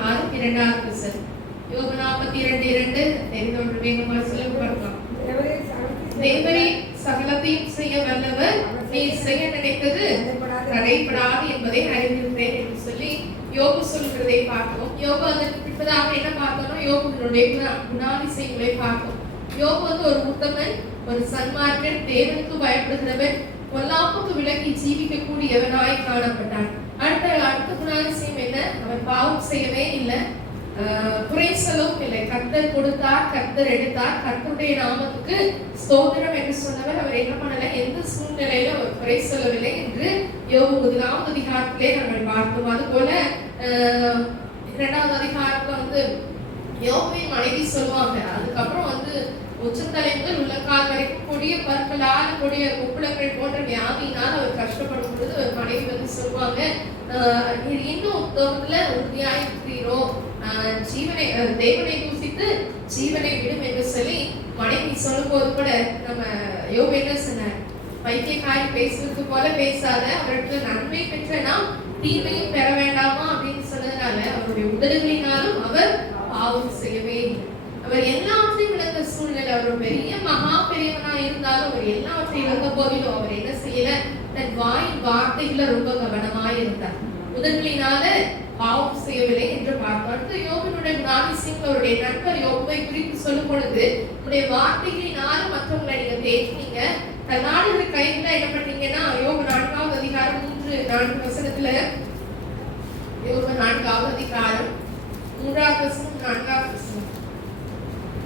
அதிகாரம் 2வது வசனம். யோபு 42:2 தெரிந்தொன்று வேகமாக சொல்ல பார்க்கலாம். தேவரே சகலத்தையும் செய்ய வல்லவர், நீ செய்ய நினைத்தது தடைபடாது என்பதை அறிந்திருக்கிறேன் என்று சொல்லி யோபு சொல்கிறதை பார்க்கிறோம். யோபு அதற்கு பின்பதாக என்ன பார்க்கணும்? யோபுடைய குணாதிசயங்களை பார்க்கிறோம். யோபு ஒரு உத்தமன், ஒரு சன்மார்க்கன், தேவனுக்கு பயப்படுகிறவன், பொல்லாப்புக்கு விலக்கி ஜீவிக்கக்கூடியவனாய் காணப்பட்டான். அடுத்த குணாதிசயம் என்ன? அவன் பாவம் செய்யவே இல்லை, குறை சொல்லவும் இல்லை. கர்த்தர் கொடுத்தார், கர்த்தர் எடுத்தார், கர்த்தருடைய நாமத்துக்கு ஸ்தோத்திரம் என்று சொன்னவர். அவர் என்ன பண்ணல? எந்த சூழ்நிலையில அவர் குறை சொல்லவில்லை என்று யோபு 1வது அதிகாரத்திலே நாங்கள் பார்த்தோம். அது போல 2வது அதிகாரத்துல யோபுவின் மனைவி சொல்லுவாங்க, அதுக்கப்புறம் உச்சந்தலை முதல் உள்ளக்கால் வரைக்கும் கொடிய பற்களால் கொடிய உப்புளங்கள் போன்ற வியாதியினால் அவர் கஷ்டப்படும் பொழுது ஒரு மனைவி சொல்லுவாங்க, இன்னும் உத்தமத்துல உறுதியாயிருக்கிறீரோ, ஜீவனை தேவனை தூசித்து ஜீவனை விடும் என்று சொல்லி மனைவி சொல்லும் போது கூட நம்ம யோபு என்ன சொன்னார்? பைத்தியக்காரி பேசுறது போல பேசாத, அவருக்கு நன்மை பெற்ற நாம் தீமையும் பெற வேண்டாமா அப்படின்னு சொன்னதுனால அவருடைய உதடுகளினாலும் அவர் பாவம் செய்யவே இல்லை. அவர் எல்லாவற்றையும் இழந்த சூழ்நிலை, அவர் பெரிய மகா பெரியவனா இருந்தாலும் அவர் எல்லாவற்றையும் இழந்த போதிலும் அவர் என்ன செய்யல? தன் வாயின் வார்த்தைகளை ரொம்ப கவனமாய் இருந்தார். உதடுகளினால பாவம் செய்யவில்லை என்று பார்த்தோம். அடுத்து யோபுனுடைய குணாதிசயங்கள், அவருடைய நண்பர் யோபுவை குறித்து சொல்லும் பொழுது, உங்களுடைய வார்த்தைகளினால மற்றவங்களை நீங்க தேய்னீங்க, தன்னாடுகிற கைகளை என்ன பண்ணீங்கன்னா, யோபு 4வது அதிகாரம் 3-4 வசனத்துல, யோபு 4வது அதிகாரம் 3வது வசனம் 4வது வசனம்,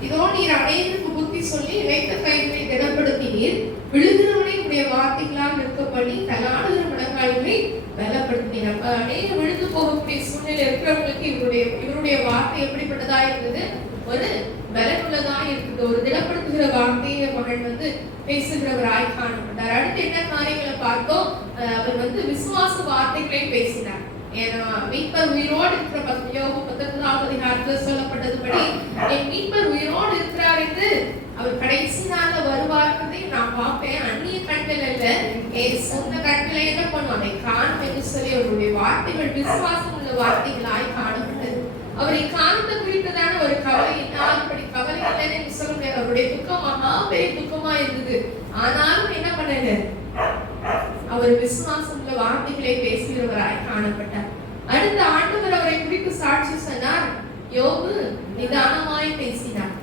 இதோ நீர் அநேகருக்கு புத்தி சொல்லி இணைத்த கைகளை திடப்படுத்தினீர், விழுகிறவனை உடைய வார்த்தைகளால் நிற்க பண்ணி தள்ளாடுகிற முழங்கால்களை பலப்படுத்தினீர். அப்ப அநேக விழுந்து போகக்கூடிய சூழ்நிலை இருக்கிறவங்களுக்கு இவருடைய வார்த்தை எப்படிப்பட்டதா இருந்தது? ஒரு பலனுள்ளதா இருக்குது. ஒரு திடப்படுத்துகிற வார்த்தையை மகன் பேசுகிறவராய் காணப்பட்டார். அடுத்து என்ன காரியங்களை பார்த்தோம்? அவர் விசுவாச வார்த்தைகளை பேசினார். மீட்பர் உயிரோடு இருக்கிற யோபு 19வது அதிகாரத்துல சொல்லப்பட்டதுபடி, என் மீட்பர் உயிரோடு இருக்கிறார் என்று அவர் கடைசி நாள்ல வருவார்ன்றதை நான் பார்ப்பேன். அந்நிய கண்கள் அல்ல, என் சொந்த கண்களை என்ன பண்ணும்? அதை காணும் என்று சொல்லி அவருடைய வார்த்தைகள் விசுவாசம் உள்ள வார்த்தைகளாய் காணப்பட்டது. அவரை காணத்தை குறித்ததான ஒரு கவலை இல்லாதபடி, கவலை இல்லைன்னு என்று சொல்ல முடியாது. அவருடைய துக்கம் மகா பெரிய துக்கமா இருந்தது. ஆனாலும் என்ன பண்ணல? அவர் விசுவாசம் உள்ள வார்த்தைகளை பேசுகிறவராய் காணப்பட்டார். அடுத்த ஆண்டவர் அவரை குறித்து சாட்சி சொன்னார், யோபு நிதானமாய் பேசினார்.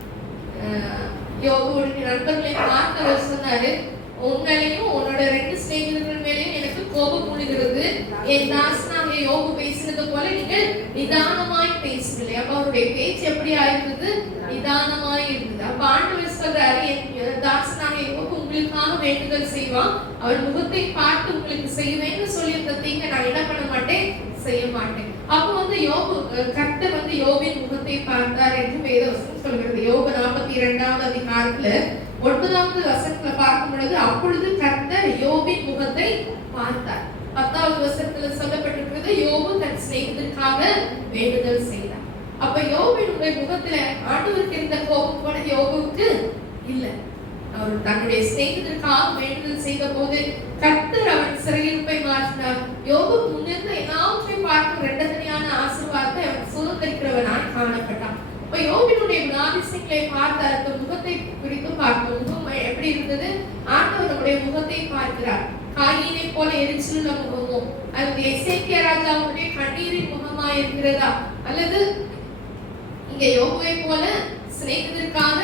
யோபுடைய நண்பர்களை பார்த்தவர் சொன்னாரு, உங்களையும் உன்னோட 2 சிநேகிதர்கள் மேலேயும் எனக்கு கோபம் மூழ்கிறது. என் தாசனாக யோபு பேசினது போல நீங்கள் நிதானமாய் பேசவில்லை. அப்ப அவருடைய பேச்சு எப்படி ஆயிருந்தது? நிதானமாய் இருந்தது. அப்ப ஆண்டவர் சொல்றாரு, என் தாசனாக யோபு உங்களுக்காக வேண்டுதல் செய்வான், அவர் முகத்தை பார்த்து உங்களுக்கு செய்வேன்னு சொல்லி தீங்க நான் என்ன பண்ண மாட்டேன்? செய்ய மாட்டேன். அப்ப யோபு கர்த்தர் யோபின் முகத்தை பார்த்தார் என்று வேதவசனம் சொல்கிறது. யோபு 42வது அதிகாரத்துல 9வது வசனத்துல பார்க்கும் பொழுது, அப்பொழுது கர்த்தர் யோபின் முகத்தை பார்த்தார். 10வது வசனத்துல சொல்லப்பட்டிருக்கிறது, யோபு தன் சிநேகிதருக்காக வேண்டுதல் செய்தார். அப்ப யோபினுடைய முகத்துல ஆண்டவருக்கு இருந்த கோபம் கூட யோபுவுக்கு இல்லை. அவர் தன்னுடைய சிநேகிதருக்காக வேண்டுதல் செய்த போது கர்த்தர் அவன் சிறையிருப்பை மாற்றினார். யோபு முன்னிருந்த எல்லாவற்றையும் பார்க்கும் 2 ஆசீர்வாதத்தை அவன் சுதந்திரிக்கிறவனாய் காணப்பட்டான். இப்ப யோபினுடைய குணாதிசயங்களை பார்த்த அந்த முகத்தை குறித்து பார்க்கும். முகம் எப்படி இருந்தது? ஆண்டவர் நம்முடைய முகத்தை பார்க்கிறார். காயினை போல எரிச்சலுள்ள முகமோ, அல்லது எசேக்கியா ராஜாவுடைய கண்ணீரின் முகமா இருக்கிறதா, அல்லது இங்க யோபுவை போல சிநேகிதருக்காக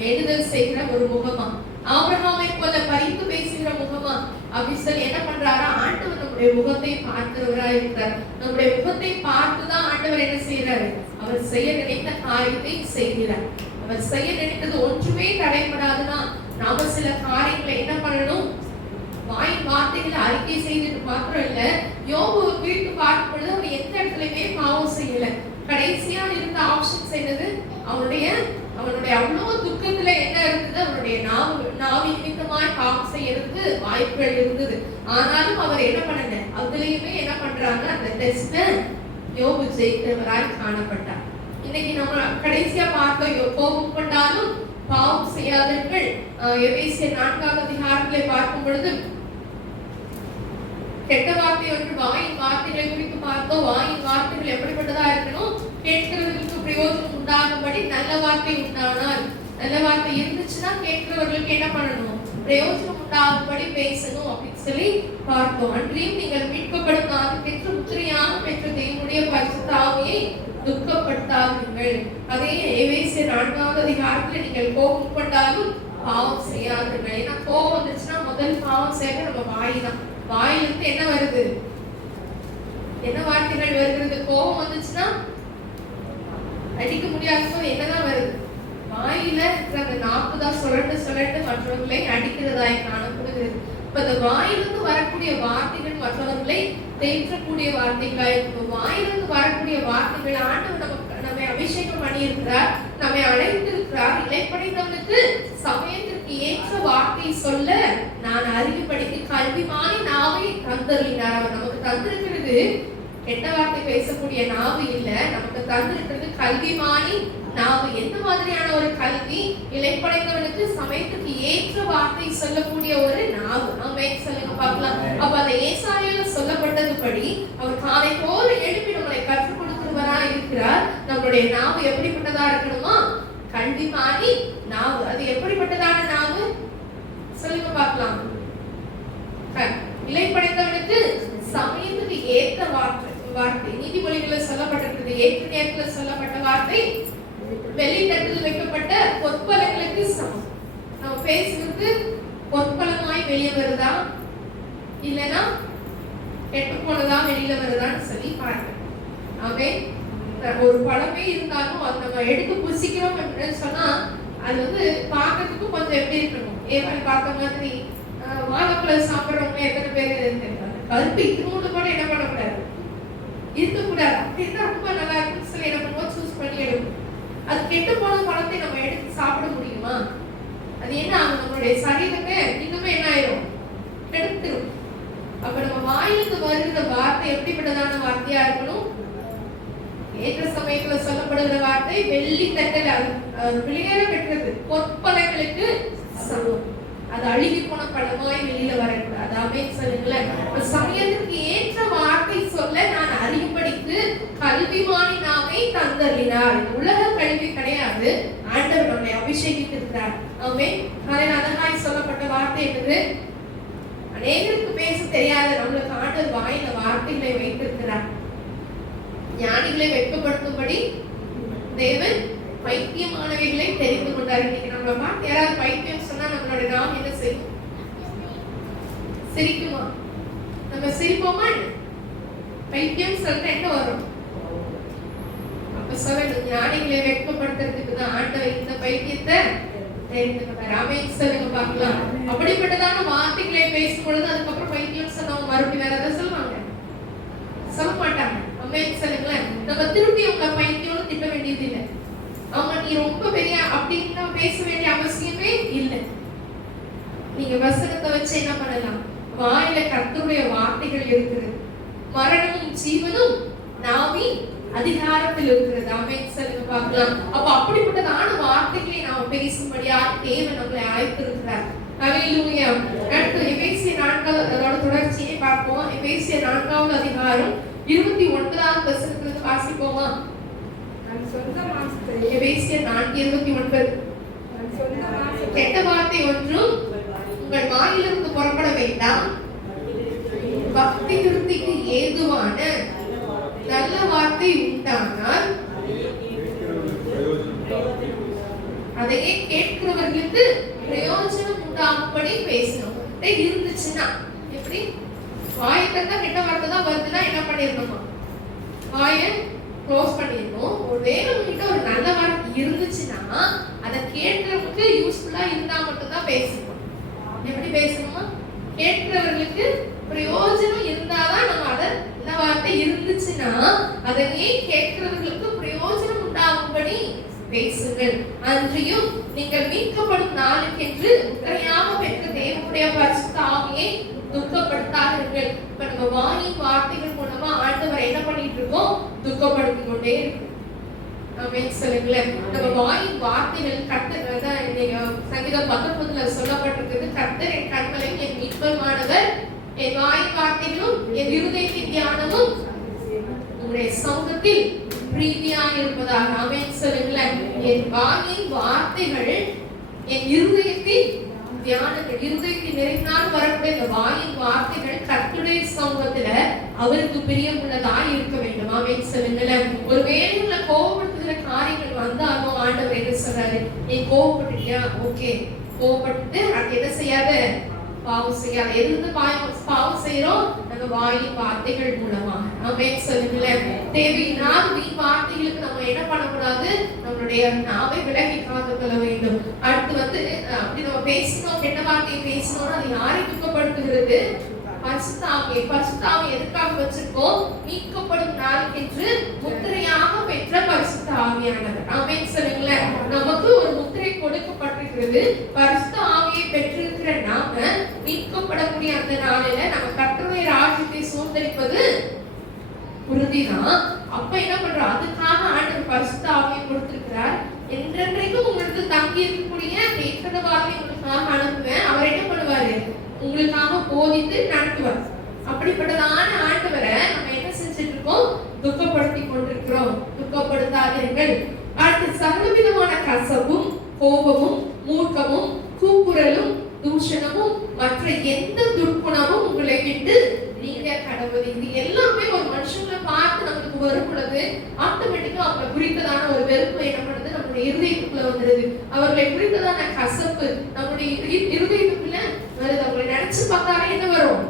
வேண்டுதல் செய்கிற ஒரு முகமா, ஆபிரகாமை போல பரிந்து பேசுகிற முகமா அப்படி சொல்லி என்ன பண்றாரா? ஆண்டவர் நம்முடைய முகத்தை பார்க்கிறவரா இருக்கிறார். நம்முடைய முகத்தை பார்த்துதான் ஆண்டவர் என்ன செய்யறாரு? அவர் செய்ய நினைத்த காரியத்தை செய்கிறார். அவர் செய்ய நினைத்தது ஒன்றுமே தடைபடாதுன்னா நாம சில காரியங்களை என்ன பண்ணணும்? வாயின் வார்த்தைகளை அறிக்கை செய்துட்டு மாத்திரம் இல்ல, யோபு வீட்டு பார்க்கும் பொழுது அவர் எந்த இடத்துலயுமே பாவம் செய்யல. கடைசியா இருந்த ஆப்ஷன் செய்தது அவனுடைய அவ்வளவு துக்கத்துல என்ன இருந்தது? அவருடைய நாவி நிமித்தமாய் பாவம் செய்யறதுக்கு வாய்ப்புகள் இருந்தது. ஆனாலும் அவர் என்ன பண்ணல, அதுலயுமே என்ன பண்றாங்க? அந்த டெஸ்ட யோபு ஜெயித்தவராய் காணப்பட்டார். இன்னைக்கு நம்ம கடைசியா பார்க்க கோபம் கொண்டாலும் பாவம் செய்யாதவர்கள் எபேசியர் 4வது அதிகாரத்திலே பார்க்கும் பொழுது கெட்ட வார்த்தை ஒன்று வாயின் வார்த்தைகளை குறித்து பார்த்தோம். வாயின் வார்த்தைகள் எப்படிப்பட்டதா இருக்கணும்? கேட்கிறவர்களுக்கு பிரயோஜனம் உண்டாகும்படி நல்ல வார்த்தை உண்டானால், நல்ல வார்த்தை இருந்துச்சுன்னா கேட்கிறவர்களுக்கு என்ன பண்ணணும்? பிரயோஜனம் உண்டாகும்படி பேசணும் அப்படின்னு சொல்லி பார்த்தோம். அன்றையும் நீங்கள் மீட்கப்படும் நாளுக்கென்று முத்திரையாக பெற்ற தேவனுடைய பரிசுத்த ஆவியை துக்கப்படுத்தாதீர்கள். அதே எபேசியர் 4வது அதிகாரத்தில் நீங்கள் கோபம் கொண்டாலும் பாவம் செய்யாதீர்கள். ஏன்னா கோபம் வந்துச்சுன்னா முதல் பாவம் செய்ய நம்ம வாய் தான். வாயிலிருந்து என்ன வருது? என்ன வார்த்தைகள் வருகிறது? கோபம் வந்துச்சுன்னா அடிக்க முடியாத போது என்னதான் வருது? வாயில இருக்கிற அந்த நாக்கு தான் சொல்லட்டு மற்றவர்களை அடிக்கிறதாய் காணப்படுகிறது. இப்ப இந்த வாயிலிருந்து வரக்கூடிய வார்த்தைகள் மற்றவர்களை தேற்றக்கூடிய வார்த்தைகளாய் இருக்கும். வாயிலிருந்து வரக்கூடிய வார்த்தைகள் ஆண்டவர் நம்மை அபிஷேகம் பண்ணியிருக்கிறார், நம்மை அழைத்திருக்கிறார். இலைப்படைத்தவனுக்கு சமயத்திற்கு ஏற்ற வார்த்தை சொல்ல நான் அறிவுபடிக்கு கல்விமானி நாவை தந்தருளினார். அவர் நமக்கு தந்திருக்கிறது கெட்ட வார்த்தை பேசக்கூடிய நாவு இல்ல, நமக்கு தந்திருக்கிறது கல்விமானி நாவு. எந்த மாதிரியான ஒரு கல்வி? இலைப்படைத்தவனுக்கு சமயத்துக்கு ஏற்ற வார்த்தை சொல்லக்கூடிய ஒரு நாவு. சொல்லுங்க பார்க்கலாம். அப்ப அந்த ஏசாயால சொல்லப்பட்டதுபடி அவர் காலை போல எழுப்பி நம்மளை கற்றுக் கொடுக்கிறவரா இருக்கிறார். நம்மளுடைய நாவு எப்படிப்பட்டதா இருக்கணுமா? கல்விமானி நாவு. அது எப்படிப்பட்டதான நாவு? சொல்லுங்க பார்க்கலாம். இலைப்படைத்தவனுக்கு சமயத்துக்கு ஏற்ற வார்த்தை. நீதிமொழிகளில் சொல்லப்பட்டிருக்கிறது. ஏற்ற நேரத்தில் சொல்லப்பட்ட வார்த்தை வெளித்தட்டில் வைக்கப்பட்ட பொற்பலங்களுக்கு சமம். நம்ம பேசுறது பொற்பலமாய் வெளியே வருதா இல்லைன்னா கெட்டு போனதா வெளியில வருதான்னு சொல்லி பாருங்க. ஒரு பழமே இருந்தாலும் அது நம்ம எடுத்து புசிக்கிறோம் அப்படின்னு சொன்னா அது வந்து பார்க்கறதுக்கு கொஞ்சம் எப்படி இருக்கணும்? ஏன் பார்த்த மாதிரி வாழைப்பழம் சாப்பிட்றவங்க எத்தனை பேர் இருக்காங்க? கருப்பு இத்தினோடு கூட என்ன பண்ணக்கூடாது, இருக்கக்கூடாது. அப்படின்னா ரொம்ப நல்லா இருக்குன்னு சொல்லி என்ன பண்ணுவோம்? சூஸ் பண்ணி எடுக்கும். அது கெட்டு போன பழத்தை நம்ம எடுத்து சாப்பிட முடியுமா? அது என்ன ஆகும்? நம்மளுடைய சரீரத்தை இன்னுமே என்ன ஆயிரும்? கெடுத்துரும். அப்ப நம்ம வாயிலிருந்து வருகிற வார்த்தை எப்படிப்பட்டதான வார்த்தையா இருக்கணும்? ஏற்ற சமயத்துல சொல்லப்படுகிற வார்த்தை வெள்ளி தட்டில் வெளியேற பெற்றது பொற்பலங்களுக்கு சமம். அது அழுகி போன பழமாய் வெளியில வரக்கூடாது. அதான் சொல்லுங்களேன். சமயத்திற்கு ஏற்ற வார்த்தை சொல்ல நான் அறியும்படிக்கு கல்விமானி நாவை தந்தருளினார். உலக கல்வி கிடையாது, ஆண்டவர் நம்மை அபிஷேகித்திருக்கிறார். அதனாய் சொல்லப்பட்ட வார்த்தை என்பது அநேகருக்கு பேச தெரியாத நம்மளுக்கு ஆண்டவர் வாயில வார்த்தைகளை வைத்திருக்கிறார். ஞானிகளை வெட்கப்படுத்தும்படி தேவன் பைத்தியமானவைகளை தெரிந்து கொண்டார். இன்னைக்கு நம்மள பார்த்து யாராவது பைத்தியம் சொன்னா நம்மளோட நாம் என்ன செய்யும்? சிரிக்குமா? நம்ம சிரிப்போமா? பைத்தியம் சொல்ற என்ன வரும்? அப்ப சொல்ல ஞானிகளை வெட்கப்படுத்துறதுக்கு தான் ஆண்டவர் இந்த பைத்தியத்தை தெரிந்து கொண்டார். ஆமென் சொல்லுங்க பார்க்கலாம். அப்படிப்பட்டதான வார்த்தைகளை பேசும் பொழுது அதுக்கப்புறம் பைத்தியம் சொன்னவங்க மறுபடியும் வேற ஏதாவது சொல்லுவாங்க? சொல்ல மாட்டாங்க. ஆமென் சொல்லுங்களேன். நம்ம திருப்பி உங்களை பைத்தியம்னு திட்ட வேண்டியது இல்லை. அவங்க நீ ரொம்ப பெரிய அப்படின்னு பேச வேண்டிய அவசியமே இல்லை. நீங்க வசனத்தை வச்சு என்ன பண்ணலாம்? வாயில கர்த்தருடைய வார்த்தைகள் இருக்கிறது. மரணமும் ஜீவனும் நாவின் அதிகாரத்தில் இருக்கிறது. ஆமென் சொல்லுங்க பார்க்கலாம். அப்ப அப்படிப்பட்டதான வார்த்தைகளை நாம் பேசும்படியா தேவன் நம்மளை அழைத்திருக்கிறார். ஹல்லேலூயா. அடுத்து எபேசியர் 4 அதோட தொடர்ச்சியை பார்ப்போம். எபேசியர் 4வது அதிகாரம் 29வது வசனத்திலிருந்து வாசிப்போமா? எபேசியர் 4:29. கெட்ட வார்த்தை ஒன்றும் உங்கள் வாயிலிருந்து புறப்பட வேண்டாம், பக்தி விருத்திக்கு ஏதுவான நல்ல வார்த்தை உண்டானால் அதையே கேட்கிறவர்களுக்கு பிரயோஜனம் உண்டாகும்படி பேசணும். இருந்துச்சுன்னா எப்படி? வாயத்தா கெட்ட வார்த்தை தான் வருதுன்னா என்ன பண்ணிருக்கோமா? வாயை க்ளோஸ் பண்ணிடணும். ஒருவேளை உங்ககிட்ட ஒரு நல்ல வார்த்தை இருந்துச்சுன்னா அதை கேட்கறவங்களுக்கு யூஸ்ஃபுல்லா இருந்தா மட்டும் தான் பேசணும். எப்படி பேசணுமா? கேட்கிறவர்களுக்கு பிரயோஜனம் இருந்தாதான் நம்ம அதை நல்ல வார்த்தை இருந்துச்சுன்னா அதையே கேட்கிறவர்களுக்கு பிரயோஜனம் உண்டாகும்படி பேசுங்கள். அன்றியும் நீங்கள் மீட்கப்படும் நாளுக்கென்று முறையாக பெற்ற தேவனுடைய பரிசுத்த ஆவியை துக்கப்படுத்தாதீர்கள். இப்ப நம்ம வாயின் வார்த்தைகள் மூலமா ஆண்டவர் என்ன பண்ணிட்டு இருக்கோம்? துக்கப்படுத்திக் கொண்டே இருக்கு. ஆமென் சொல்லுங்களேன். நம்ம வாயின் வார்த்தைகள் கர்த்தர் சங்கீதம் 19 சொல்லப்பட்டிருக்கிறது. கர்த்தர் என் கண்மலையும் என் மீட்பருமானவர் என் வாயின் வார்த்தைகளும் என் இருதயத்தின் தியானமும் உம்முடைய சமூகத்தில் பிரீதியாக இருப்பதாக. ஆமென் சொல்லுங்களேன். என் வாயின் வார்த்தைகள் என் இருதயத்தின் தியானங்கள், இருதயத்தின் நிறைவினால் வரக்கூடிய இந்த வாயின் வார்த்தைகள் கர்த்தருடைய சமூகத்துல அவருக்கு பிரியமுள்ளதாய் இருக்க வேண்டும். ஆமென் சொல்லுங்களேன். ஒரு வேலையில கோபப்படுத்துகிற காரியங்கள் வந்தாலும் ஆண்டவர் என்ன சொல்றாரு, நீ கோபப்பட்டுட்டியா, ஓகே, கோபப்பட்டு அது என்ன செய்யாத, பாவம் செய்யாத. எதிர்த்து பாவம் செய்யறோம் நம்ம வாயின் வார்த்தைகள் மூலமாக. ஆமென் சொல்லுங்களேன். தேவையினால் வீண் வார்த்தைகளுக்கு நம்ம என்ன பண்ணக்கூடாது, நம்மளுடைய நாவை விலகி காத்துக்கொள்ள வேண்டும். அடுத்து அப்படி நம்ம பேசணும், கெட்ட வார்த்தையை பேசணும்னு அது யாரை துக்கப்படுத்துகிறது, பரிசுத்தாவியை. பரிசுத்தாவி எதுக்காக வச்சிருக்கோம், மீட்கப்படும் நாளுக்கென்று முத்திரையாக பெற்ற பரிசுத்த ஆவியானவர். ஆமென் சொல்லுங்களேன். நமக்கு ஒரு முத்திரை கொடுக்கப்பட்டிருக்கிறது. பரிசுத்த ஆவியை பெற்றிருக்கிற நாம மீட்கப்படக்கூடிய அந்த நாளில நம்ம கர்த்தருடைய ராஜ்யத்தை சுதந்தரிப்பது உறுதிதான். அப்ப என்ன பண்றோம், அதுக்காக ஆண்டவர் பரிசுத்த ஆவியை கொடுத்திருக்கிறார். என்றென்றைக்கும் உங்களுக்கு தங்கி இருக்கக்கூடிய நேற்றவாவை உங்களுக்காக அனுப்புவேன். அவர் என்ன பண்ணுவாரு, உங்களுக்காக போதித்து நடத்துவார். அப்படிப்பட்டதான ஆண்டவரை நம்ம என்ன செஞ்சுட்டு இருக்கோம், துக்கப்படுத்தி கொண்டிருக்கிறோம். துக்கப்படுத்தாதீர்கள். அடுத்து சகலவிதமான கசப்பும் கோபமும் மூர்க்கமும் கூக்குரலும் தூஷணமும் மற்ற எந்த துர்க்குணமும் உங்களை விட்டு நீங்க கடவுள். இது எல்லாமே ஒரு மனுஷங்களை பார்த்து நமக்கு வரும் பொழுது ஆட்டோமேட்டிக்கா அவங்களை குறித்ததான ஒரு வெறுப்பு என்ன பண்ணுது, நம்முடைய இருதயத்துக்குள்ள வந்துருது. அவர்களை குறித்ததான கசப்பு நம்முடைய இருதயத்துக்குள்ள வருது. அவங்களை நினைச்சு பார்த்தாலே என்ன வரும்,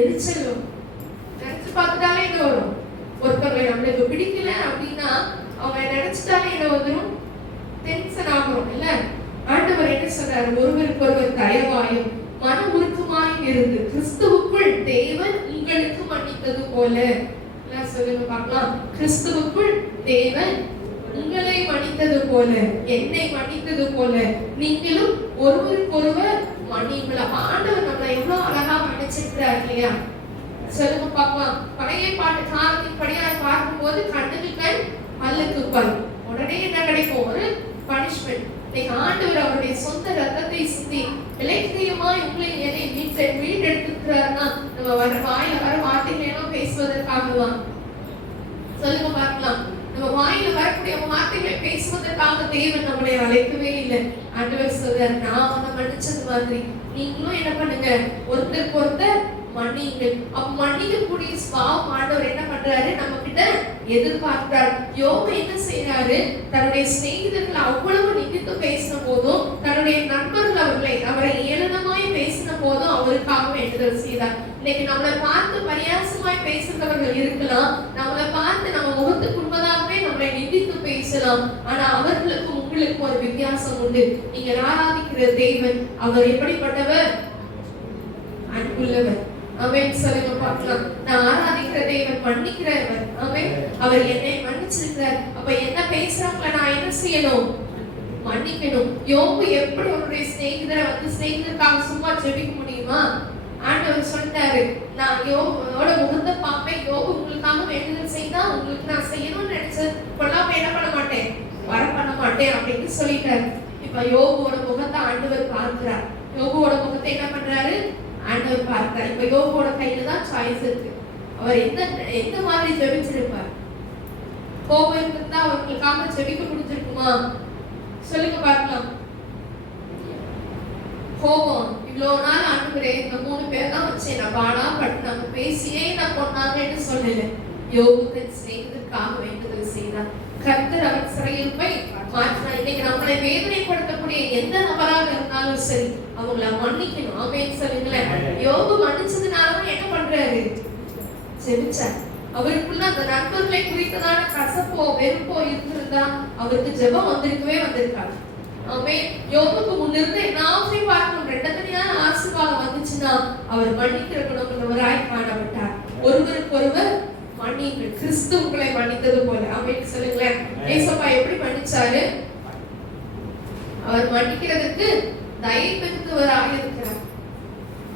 எரிச்சல் வரும். நினைச்சு பார்த்தாலே என்ன வரும், ஒருத்தவங்களை நம்மளுக்கு பிடிக்கல அப்படின்னா அவங்க நினைச்சிட்டாலே என்ன வந்துடும், டென்ஷன் ஆகும் இல்ல. ஆண்டவர் என்ன சொல்றாரு, ஒருவருக்கு ஒருவர் தயவாயும் மன உருக்கமாயும் இருந்து கிறிஸ்துவுக்குள் தேவன் உங்களுக்கு மன்னித்தது போல. சொல்லுங்க பார்க்கலாம். கிறிஸ்துவுக்குள் தேவன் உங்களை மன்னித்தது போல, என்னை மன்னித்தது போல நீங்களும் ஒருவருக்கொருவர் மன்னிங்களா. ஆண்டவர் நம்மளை எவ்வளவு அழகா மன்னிச்சிருக்கிறார் இல்லையா. சொல்லுங்க பார்க்கலாம். பழைய பாட்டு காலத்தின் படியாக பார்க்கும்போது கண்ணுக்கு கண் பல்லுக்கு பல், உடனே என்ன கிடைக்கும், ஒரு பனிஷ்மெண்ட். ஆண்டவர் அவருடைய சொந்த ரத்தத்தை சிந்தி இலக்கியமாய் உங்களை என்னை மீட்டெடுத்திருக்கிறார்னா நம்ம வாயில வர வார்த்தைகள் எல்லாம் பேசுவதற்காகவா? சொல்லுங்க பார்க்கலாம். நம்ம வாயில வரக்கூடிய வார்த்தைகளை பேசுவதற்காக தேவன் நம்மளை அழைக்கவே இல்லை. ஆண்டவர் சொல்றாரு, நான் மன்னிச்சது மாதிரி நீங்களும் என்ன பண்ணுங்க, ஒருத்தருக்கு ஒருத்தர் மன்னியுங்கள். அப்ப மன்னிக்கக்கூடிய ஸ்வாவம் ஆண்டவர் என்ன பண்றாரு, நம்ம கிட்ட எதிர்பார்க்கிறார். யோபு என்ன செய்யறாரு, தன்னுடைய சிநேகிதர்கள் அவ்வளவு நிந்தித்து பேசின போதும், தன்னுடைய நண்பர்கள் அவரை ஏளனமாய் பேசின போதும் அவருக்காக வேண்டுதல் செய்தார். இன்னைக்கு நம்மளை பார்த்து பரியாசமாய் பேசுறவர்கள் இருக்கலாம், நம்மளை பார்த்து நம்ம முகத்துக்கு உண்மைதாகவே நம்மளை நிந்தித்து பேசலாம். ஆனா அவர்களுக்கும் உங்களுக்கும் ஒரு வித்தியாசம் உண்டு. நீங்க ஆராதிக்கிற தேவன் அவர் எப்படிப்பட்டவர், அன்புள்ளவர். ஆமென் சொல்லுங்க பார்க்கலாம். நான் ஆராதிக்கிற தேவன் மன்னிக்கிறவர். ஆமென். அவர் என்னை மன்னிச்சிருக்கிறார். அப்ப என்ன பேசுறாங்களா நான் என்ன செய்யணும், மன்னிக்கணும். யோபு எப்படி அவருடைய சிநேகிதரை சிநேகிதருக்காக சும்மா ஜெபிக்க முடியுமா? ஆண்டவர் சொன்னாரு, நான் யோபோட முகத்தை பார்ப்பேன், யோபு உங்களுக்காக வேண்டுதல் செய்தா உங்களுக்கு நான் செய்யணும்னு நினைச்சது கொள்ளாம என்ன பண்ண மாட்டேன், வர பண்ண மாட்டேன் அப்படின்னு சொல்லிட்டாரு. இப்ப யோபுவோட முகத்தை ஆண்டவர் பார்க்கிறார். யோபுவோட முகத்தை என்ன பண்றாரு, ஆண்டவர் பார்க்கிறார். இப்ப யோபுவோட கையில தான் சாய்ஸ் இருக்கு. அவர் எந்த மாதிரி ஜெபிச்சிருப்பார்? கோபம் இருந்தா அவங்களுக்காக ஜெபிக்க முடிஞ்சிருக்குமா? சொல்லுங்க பார்க்கலாம். கோபம் இவ்வளவு நாள் ஆண்டவரே இந்த 3 பேர் தான் வச்சு நான் பாடா பட்டு நம்ம பேசியே நான் கொண்டாங்கன்னு சொல்லல. யோபு தன் சிநேகிதருக்காக வேண்டுதல் செய்தார். கர்த்தர் அவர் சிறையில் போய் மாற்றினார். இன்னைக்கு நம்மளை வேதனைப்படுத்தக்கூடிய எந்த நபராக இருந்தாலும் சரி அவங்கள மன்னிக்கணும். ஆமென் சொல்லுங்களேன். யோபு மன்னிச்சதுனாலதான் என்ன பண்றாரு, ஜெபிச்சார். அவருக்குள்ள அந்த நண்பர்களை குறித்ததான கசப்போ வெறுப்போ இருந்திருந்தா அவருக்கு ஜெபம் வந்திருக்காரு. ஆமென். யோபுக்கு முன்னிருந்த எல்லாத்தையும் பார்க்கணும். ரெண்டத்தனையான ஆசீர்வாதம் வந்துச்சுன்னா அவர் மன்னிக்கிற குணமுள்ளவராய் காணப்பட்டார். ஒருவருக்கு ஒருவர் மன்னிங்கள், கிறிஸ்து உங்களை மன்னித்தது போல. ஆமென் சொல்லுங்களேன். ஏசப்பா எப்படி மன்னிச்சாரு? அவர் மன்னிக்கிறதுக்கு தயை பெற்றவராக இருக்கிறார்.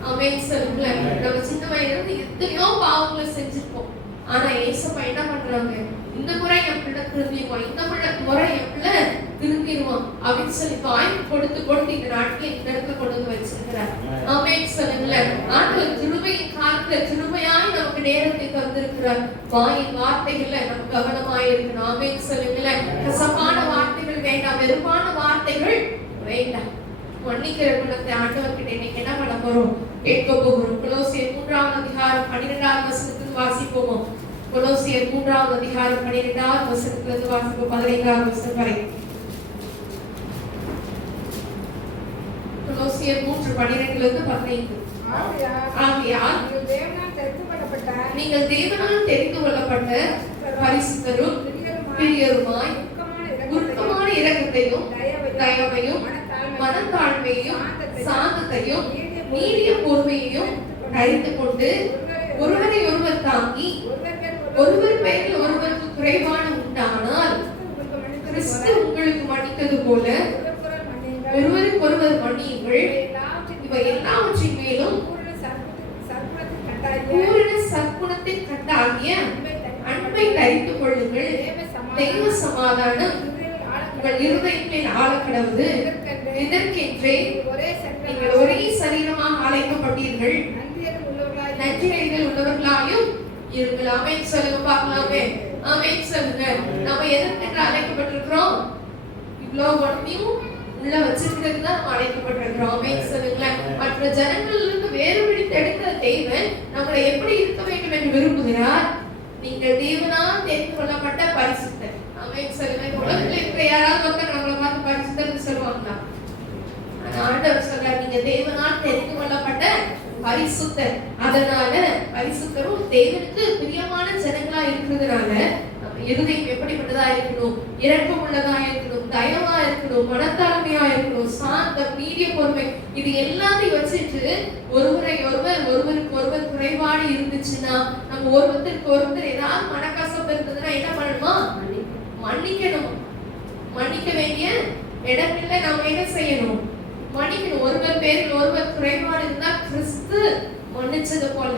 ஆமென் சொல்லுங்களேன். நம்ம சின்ன வயதுல எத்தனையோ பாவங்களை செஞ்சிருப்போம். ஆனா ஏசப்பா என்ன பண்றாங்க, இந்த முறை என் பிள்ளை திரும்பிடுவான், இந்த முறை என் பிள்ளை திரும்பிடுவான் அப்படின்னு சொல்லி வாய்ப்பு கொடுத்து இந்த நாட்டில் இந்த இடத்துல கொண்டு வந்து வச்சிருக்கிறார். ஆமென் சொல்லுங்களேன். ஆண்டவர் கிருபையின் நாட்கள் கிருபையாய் நமக்கு நேரத்தை தந்திருக்கிறார். வாயின் வார்த்தைகள்ல நம்ம கவனமாய் இருக்கணும். ஆமென் சொல்லுங்களேன். கசப்பான வார்த்தைகள் வேண்டாம், வெறுப்பான வார்த்தைகள் வேண்டாம். மன்னிக்கிற குணத்தை ஆண்டவர்கிட்ட இன்னைக்கு என்ன பண்ண போறோம்? கேட்க போகிறோம். கொலோசியர் 3ஆம் அதிகாரம் 12ஆம் வசனத்தில் வாசிப்போம். கொலோசியர் 3ஆம் அதிகாரம் 12ஆம் வசனத்திலிருந்து வாசிப்போம் 15ஆம் வசனம் வரை. கொலோசியர் 3:12 15. ஆகையால் நீங்கள் தேவனால் தெரிந்து கொள்ளப்பட்ட பரிசுத்தரும் பிரியருமாய் உருக்கமான இரக்கத்தையும் தயவையும் மனத்தாழ்மையும் சாந்தத்தையும் நீடிய பொறுமையையும் தரித்து கொண்டு ஒருவரை ஒருவர் தாங்கி ஒருவர் பெயரில் ஒருவருக்கு குறைவான உண்டானால் கிறிஸ்து உங்களுக்கு மன்னித்தது போல ஒருவருக்கு ஒருவர் மன்னியுங்கள். இவை எல்லாவற்றின் மேலும் பூரண சற்குணத்தின் கட்டாகிய அன்பை தரித்துக் கொள்ளுங்கள். தெய்வ சமாதானம் உங்கள் இருதயங்களில் ஆளக்கடவுது. இதற்கென்றே நீங்கள் ஒரே சரீரமாக அழைக்கப்பட்டீர்கள். நன்றிகள் உள்ளவர்களாயும் இருங்கள். ஆமென் சொல்லுங்க பார்க்கலாமே. ஆமென் சொல்லுங்க. நாம எதற்கென்று அழைக்கப்பட்டிருக்கிறோம்? இவ்வளவு ஒன்றையும் உள்ள வச்சிருக்கிறது தான் அழைக்கப்பட்டிருக்கிறோம். ஆமென் சொல்லுங்களேன். மற்ற ஜனங்களிலிருந்து வேறுபடுத்தி எடுத்த தேவன் நம்மளை எப்படி இருக்க வேண்டும் என்று விரும்புகிறார்? நீங்கள் தேவனால் தெரிந்து கொள்ளப்பட்ட பரிசுத்தர். ஆமென் சொல்லுங்க. உலகத்தில் இருக்கிற யாராவது ஒருத்தர் நம்மளை பார்த்து பரிசுத்தர்னு சொல்லுவாங்களா? ஆண்டவர் சொல்றார், நீங்க தேவனால் தெரிந்து கொள்ளப்பட்ட பரிசுத்தர். அதனால பரிசுத்தரும் தேவனுக்கு பிரியமான ஜனங்களா இருக்கிறதுனால இருதயம் எப்படிப்பட்டதா இருக்கணும்? இரக்கம் உள்ளதா இருக்கணும், தயவா இருக்கணும், மனத்தாழ்மையா இருக்கணும், சாந்தம், நீடிய பொறுமை. இது எல்லாத்தையும் வச்சுட்டு ஒருவருக்கு ஒருவர் குறைபாடு இருந்துச்சுன்னா, நம்ம ஒருத்தருக்கு ஒருத்தர் ஏதாவது மனக்கசப்பு இருந்ததுன்னா என்ன பண்ணணுமா? மன்னிக்கணும். மன்னிக்க வேண்டிய இடத்துல நாம என்ன செய்யணும்? மன்னிக்கணும். ஒருவர் பேரில் ஒருவர் குறைபாடு இருந்தா கிறிஸ்து மன்னிச்சது போல.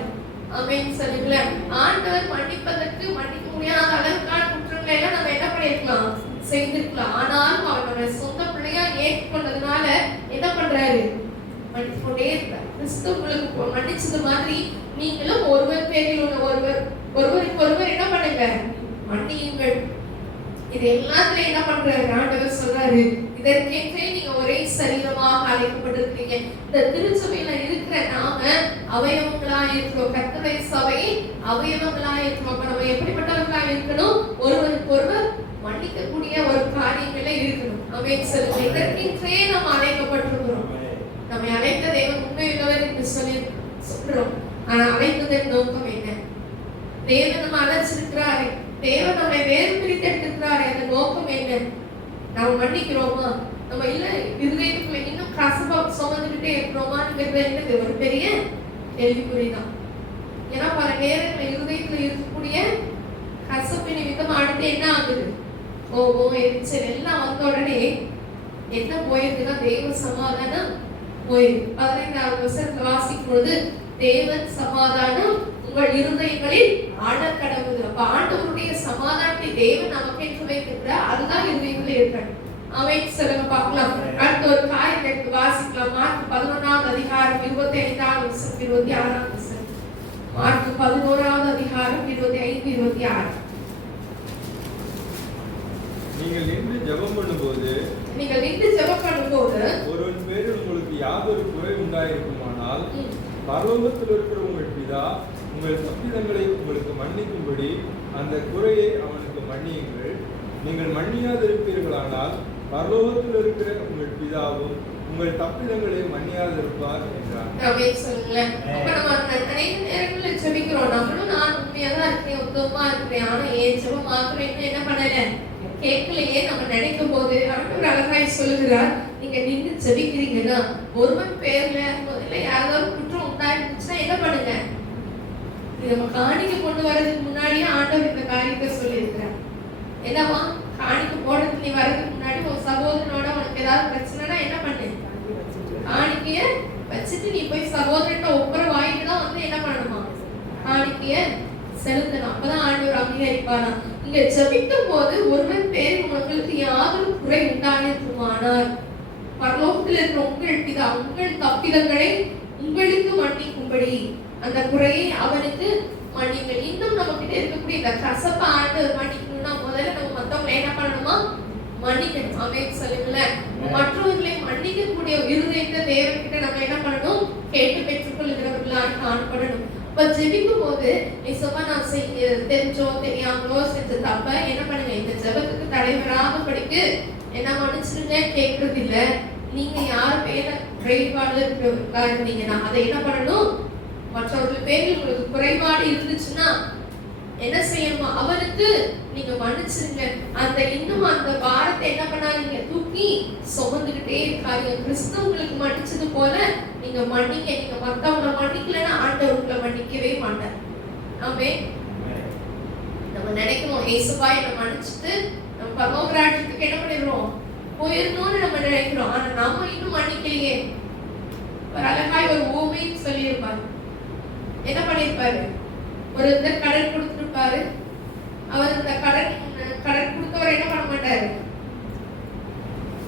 ஆமென் சொல்லுங்களேன். ஆண்டவர் மன்னிப்பதற்கு மன்னிக்க முடியாத அளவுக்கான குற்றங்களை எல்லாம் நம்ம என்ன பண்ணிருக்கலாம்? செய்திருக்கலாம். ஆனாலும் அவரோட சொந்த பிள்ளையா ஏற்றுக்கொண்டதுனால என்ன பண்றாரு? மன்னித்து கொண்டே இருக்கிறார். கிறிஸ்து உங்களுக்கு மன்னிச்சது மாதிரி நீங்களும் ஒருவர் பேரில் உள்ள ஒருவருக்கு ஒருவர் என்ன பண்ணுங்க? மன்னியுங்கள். இது எல்லாத்துலயும் என்ன பண்றாரு? ஆண்டவர் சொல்றாரு, இதற்கென்றே நீங்க ஒரே சரீரமாக அழைக்கப்பட்டிருக்கீங்க. இந்த திருச்சபையில இருக்கிற நாம அவயவங்களா இருக்கிறோம். கர்த்தருடைய சபை அவயவங்களா இருக்கிறோம். அப்ப நம்ம எப்படிப்பட்டவர்களா இருக்கணும்? ஒருவருக்கு ஒருவர் மன்னிக்கக்கூடிய ஒரு காரியங்களே இருக்கணும். ஆமென் சொல்லுங்க. இதற்கென்றே நம்ம அழைக்கப்பட்டிருக்கிறோம். நம்மை அழைத்த தேவன் உண்மையுள்ளவர் என்று சொல்றோம். ஆனா அழைத்ததன் நோக்கம் என்ன? தேவன் நம்ம அழைச்சிருக்கிறாரு. தேவன் நம்மை வேறு பிரித்தெடுத்திருக்கிறாரு. அந்த நோக்கம் என்ன? நம்ம மன்னிக்கிறோமா? நம்ம இல்ல இருதயத்துக்குள்ள இன்னும் கசப்பா சுமந்துகிட்டே இருக்கிறோமாங்கிறது என்னது? ஒரு பெரிய கேள்விக்குறிதான். ஏன்னா பல நேரங்கள் இருதயத்துல இருக்கக்கூடிய கசப்பு நிமித்தம் அடுத்து என்ன ஆகுது? கோபம், எரிச்சல் எல்லாம் வந்த உடனே என்ன போயிருக்குன்னா தெய்வ சமாதானம் போயிருக்கு. 15ஆவது வசனத்துல வாசிக்கும் பொழுது தேவன் சமாதானம் உங்கள் இருதயங்களில் ஆழக்கடவுது. அப்ப ஆண்டவருடைய சமாதானத்தை தேவன் நமக்கு என்று வைத்திருக்கிறார். அதுதான் இருதயங்களில் இருக்கிறது. ஆமென் சொல்லுங்க பார்க்கலாம். அடுத்த ஒரு காரியத்தை எடுத்து வாசிக்கலாம். மார்க் 11ஆம் அதிகாரம் 25ஆம் வசனம் 26ஆம் வசனம். மார்க் 11ஆம் அதிகாரம் 25 26. நீங்கள் நின்று ஜெபம் பண்ணும்போது ஒருவன் பேரில் உங்களுக்கு யாதொரு குறை உண்டாயிருக்குமானால் பரலோகத்தில் இருக்கிற உங்கள் பிதா உங்கள் தப்பிதங்களை உங்களுக்கு மன்னிக்கும்படி அந்த குறையை அவனுக்கு மன்னியுங்கள். நீங்கள் மன்னியாதிருப்பீர்களானால் பரலோகத்தில் இருக்கிற உங்கள் பிதாவும் உங்கள் தப்பிதங்களை மன்னியாதிருப்பார் என்றார். என்ன பண்ணல கேட்கலையே நம்ம நினைக்கும் போது ஆண்டவர் அழகாய் சொல்லுகிறார், நீங்க நின்று ஜெபிக்கிறீங்கன்னா ஒருவன் பேர்ல முதல்ல யாராவது குற்றம் உண்டாயிருந்துச்சுன்னா என்ன பண்ணுங்க? நம்ம காணிக்க கொண்டு வர்றதுக்கு முன்னாடியே ஆண்டவர் இந்த காரியத்தை சொல்லியிருக்கிறார். என்னவா? காணிக்க போடுறதுக்கு நீ வர்றதுக்கு முன்னாடி உன் சகோதரனோட உனக்கு ஏதாவது பிரச்சனைனா என்ன பண்ணு? காணிக்கைய வச்சுட்டு நீ போய் சகோதரன்ட்ட ஒப்புரவு வாங்கிட்டு தான் வந்து என்ன பண்ணணுமா? காணிக்கைய செலுத்தணும். அப்பதான் ஆண்டவர் அங்கீகரிப்பாராம். இங்க ஜெபிக்கும் போது ஒருவன் பேர் உங்களுக்கு யாரும் குறை உண்டாயிருக்குமானால் பரலோகத்தில் இருக்கிற உங்கள் பிதா உங்கள் தப்பிதங்களை உங்களுக்கு மன்னிக்கும்படி அந்த குறையை அவனுக்கு மன்னிங்கள். இன்னும் நம்ம கிட்ட இருக்கக்கூடிய இந்த கசப்பை ஆண்டவர் மன்னிக்கணும்னா முதல்ல நம்ம மத்தவங்களை என்ன பண்ணணுமா? மன்னிக்கணும். ஆமென் சொல்லுங்களேன். மற்றவர்களை மன்னிக்கக்கூடிய இருதயத்தை தேவன்கிட்ட நம்ம என்ன பண்ணணும்? கேட்டு பெற்றுக்கொள்கிறவர்களாக காணப்படணும். இப்ப ஜெபிக்கும் போது நிச்சயமா நான் தெரிஞ்சோ தெரியாமலோ செஞ்ச தப்ப என்ன பண்ணுங்க, இந்த ஜெபத்துக்கு தடைவராக படிக்கு என்ன மன்னிச்சிருங்க கேட்கறது இல்ல. நீங்க யார் பேர குறைபாடு இருந்தீங்கன்னா அதை என்ன பண்ணணும்? மற்றவர்கள் பேரில் உங்களுக்கு குறைபாடு இருந்துச்சுன்னா என்ன செய்யணும்? அவனுக்கு நீங்க மன்னிச்சிருங்க. அந்த இன்னும் அந்த பாரத்தை என்ன பண்ணாதீங்க, தூக்கி சுமந்துகிட்டே இருக்காதீங்க. கிறிஸ்து உங்களுக்கு மன்னிச்சது போல நீங்க மன்னிங்க. நீங்க மத்தவங்களை மன்னிக்கலன்னா ஆண்டவர் உங்களை மன்னிக்கவே மாட்டார். ஆமென். நம்ம நினைக்கிறோம் இயேசுவா என்னை மன்னிச்சுட்டு நம்ம பரலோக ராஜ்யத்துக்கு என்ன பண்ணிடுறோம், போயிடணும்னு நம்ம நினைக்கிறோம். ஆனா நம்ம இன்னும் மன்னிக்கலையே. ஒரு அழகாய் ஒரு ஓமைன்னு சொல்லியிருப்பாரு. என்ன பண்ணிருப்பாரு? ஒரு இந்த கடன் கொடுத்துருப்பாரு. அவர் இந்த கடன் கொடுத்தவர் என்ன பண்ண மாட்டாரு?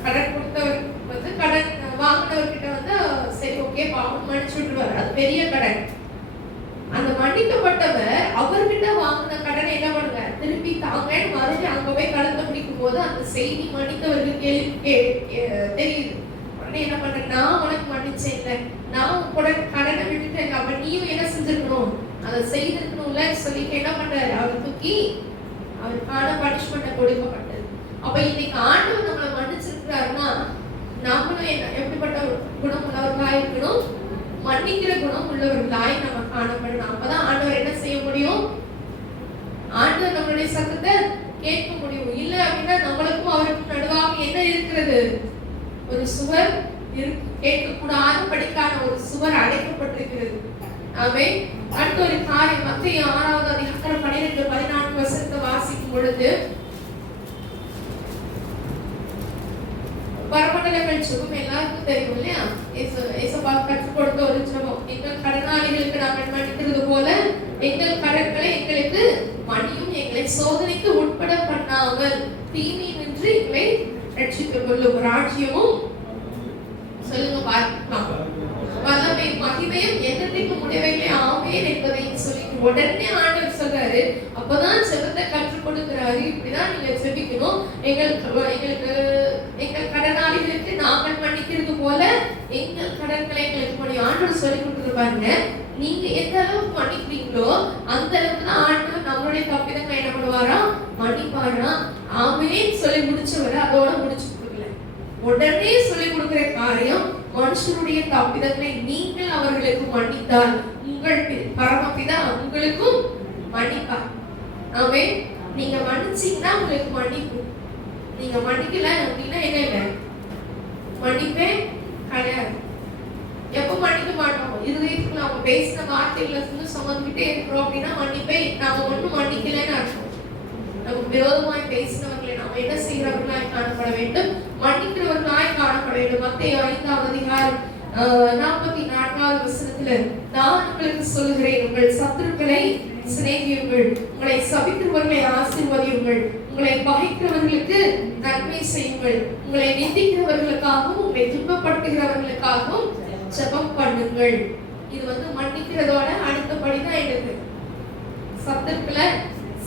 கடன் கொடுத்தவர் வந்து கடன் வாங்கினவர்கிட்ட வந்து சரி ஓகே பாவம் மன்னிச்சு விட்டுருவாரு. அது பெரிய கடன். அந்த மன்னிக்கப்பட்டவர் அவர்கிட்ட வாங்கின கடனை என்ன பண்ணுங்க, திருப்பி தாங்கன்னு மறுபடியும் அங்க போய் கடத்தை பிடிக்கும் போது அந்த செய்தி மன்னித்தவருக்கு தெரியுது. உடனே என்ன பண்ற, நான் உனக்கு மன்னிச்சேன் இல்ல, நான் கூட கடனை விட்டுட்டேன், அப்ப நீயும் என்ன செஞ்சிருக்கணும், அதை செய்திருக்கணும்ல சொல்லிட்டு என்ன பண்றாரு, அவர் தூக்கி அவருக்கான பனிஷ்மெண்ட்டை கொடுக்கப்பட்டது. அப்ப இன்னைக்கு ஆண்டவர் நம்மளை மன்னிச்சிருக்கிறாருன்னா நாமளும் எப்படிப்பட்ட குணம் உள்ளவர்களாய் இருக்கணும், மன்னிக்கிற குணம் உள்ளவர்களாய் நம்ம காணப்படணும். அப்பதான் ஆண்டவர் என்ன செய்ய முடியும், ஆண்டவர் நம்மளுடைய சத்தத்தை கேட்க முடியும். இல்ல அப்படின்னா நம்மளுக்கும் அவருக்கும் நடுவாக என்ன இருக்கிறது, ஒரு சுவர் கேட்கக்கூடாத படிக்கான ஒரு சுவர் அடைக்கப்பட்டிருக்கிறது. ஆமென். அடுத்த ஒரு காரியம் மத்தேயு 6வது அதிகாரம் 12-14 வசனத்தை வாசிக்கும் பொழுது, பரமண்டலங்கள் சுகம் எல்லாருக்கும் தெரியும் இல்லையா? ஏசப்பா கற்றுக் கொடுத்த ஒரு ஜெபம், எங்கள் கடனாளிகளுக்கு நாங்கள் மன்னிக்கிறது போல எங்கள் கடன்களை எங்களுக்கு மன்னியும், எங்களை சோதனைக்கு உட்பட பண்ணாமல் தீமையின்றி எங்களை ரட்சித்துக் கொள்ளும் ராஜ்யமும் சொல்லுங்க பார்க்கலாம் வல்லமை மகிமையும் என்னைக்கு முடிவைகளே ஆமென் என்பதையும் சொல்லி உடனே ஆண்டவர் சொல்றாரு. அப்பதான் ஜெபத்தை கற்றுக் கொடுக்கிறாரு. இப்படிதான் நீங்க ஜெபிக்கணும். எங்கள் கடனாளிகளுக்கு நாங்கள் மன்னிக்கிறது போல எங்கள் கடன்களை எங்களுக்கு மன்னியும். ஆண்டவர் சொல்லி கொடுத்துருப்பாருங்க. நீங்க எந்த அளவுக்கு மன்னிக்கிறீங்களோ அந்த அளவுக்கு தான் ஆண்டவர் நம்மளுடைய தப்பிதங்களை என்ன பண்ணுவாரா, மன்னிப்பாரா. ஆமென் சொல்லி முடிச்சவரை அதோட முடிச்சு கொடுக்கல, உடனே சொல்லி கொடுக்கிற காரியம், மனுஷனுடைய தப்பிதங்களை நீங்கள் அவர்களுக்கு மன்னித்தால் உங்கள் பரமபிதா உங்களுக்கும் மன்னிப்பார். ஆமென். நீங்க மன்னிச்சீங்கன்னா உங்களுக்கு மன்னிப்பு, நீங்க மன்னிக்கல அப்படின்னா என்ன இல்லை, மன்னிப்பே கிடையாது. எப்ப மன்னிக்க மாட்டோம், இருதயத்துக்கு நாம பேசின வார்த்தைகளை சுமந்துகிட்டே இருக்கிறோம் அப்படின்னா மன்னிப்பே நாம ஒன்றும் மன்னிக்கலன்னு அர்த்தம். நமக்கு விரோதமாய் பேசினவர்களை நாம் என்ன செய்கிறவர்களாய் காணப்பட வேண்டும், மன்னிக்கிறவர்களாய் காணப்பட வேண்டும். மத்தேயு 5வது அதிகாரம் 44வது வசனத்துல, நான் உங்களுக்கு சொல்லுகிறேன், உங்கள் சத்துருக்களை சிநேகியுங்கள், உங்களை சபிக்கிறவர்களை ஆசீர்வதியுங்கள், உங்களை பகைக்கிறவர்களுக்கு நன்மை செய்யுங்கள், உங்களை நிந்திக்கிறவர்களுக்காகவும் உங்களை துன்பப்படுத்துகிறவர்களுக்காகவும் ஜெபம் பண்ணுங்கள். இது வந்து மன்னிக்கிறதோட அடுத்தபடிதான் எனக்கு சத்துருக்களை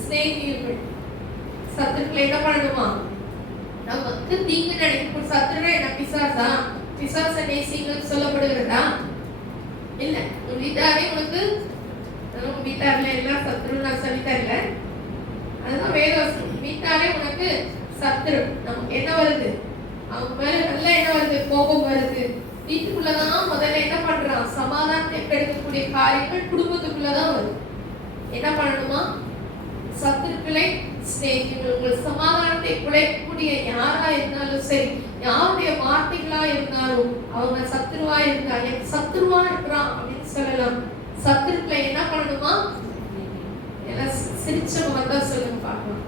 சிநேகியுங்கள். சத்துருக்களை என்ன பண்ணணுமா, நமக்கு தீங்கு நினைக்கும் சத்துருவை என்ன பிசாசா, பிசாச நேசிங்கன்னு சொல்லப்படுகிறதா? இல்ல, உன் வீட்டாரே உனக்கு, உன் வீட்டார்ல எல்லாம் சத்துரு நான் சொல்லி தரல, அதுதான் வேதவசனம். வீட்டாரே உனக்கு சத்துரு. நமக்கு என்ன வருது, அவங்க மேல நல்ல என்ன வருது, கோபம் வருது. வீட்டுக்குள்ளதான் முதல்ல என்ன பண்றான், சமாதானத்தை கெடுக்கக்கூடிய காரியங்கள் குடும்பத்துக்குள்ளதான் வருது. என்ன பண்ணணுமா, சத்துருக்களை சிநேகியுங்கள். உங்கள் சமாதானத்தை குலைக்கக்கூடிய யாரா இருந்தாலும் சரி, யாருடைய வார்த்தைகளா இருந்தாலும் அவங்க சத்துருவா இருந்தா, எனக்கு சத்துருவா இருக்கிறான் அப்படின்னு சொல்லலாம். சத்துருக்களை என்ன பண்ணணுமா, எல்லாம் சிரிச்ச முகத்தா சொல்லுங்க பார்க்கலாம்.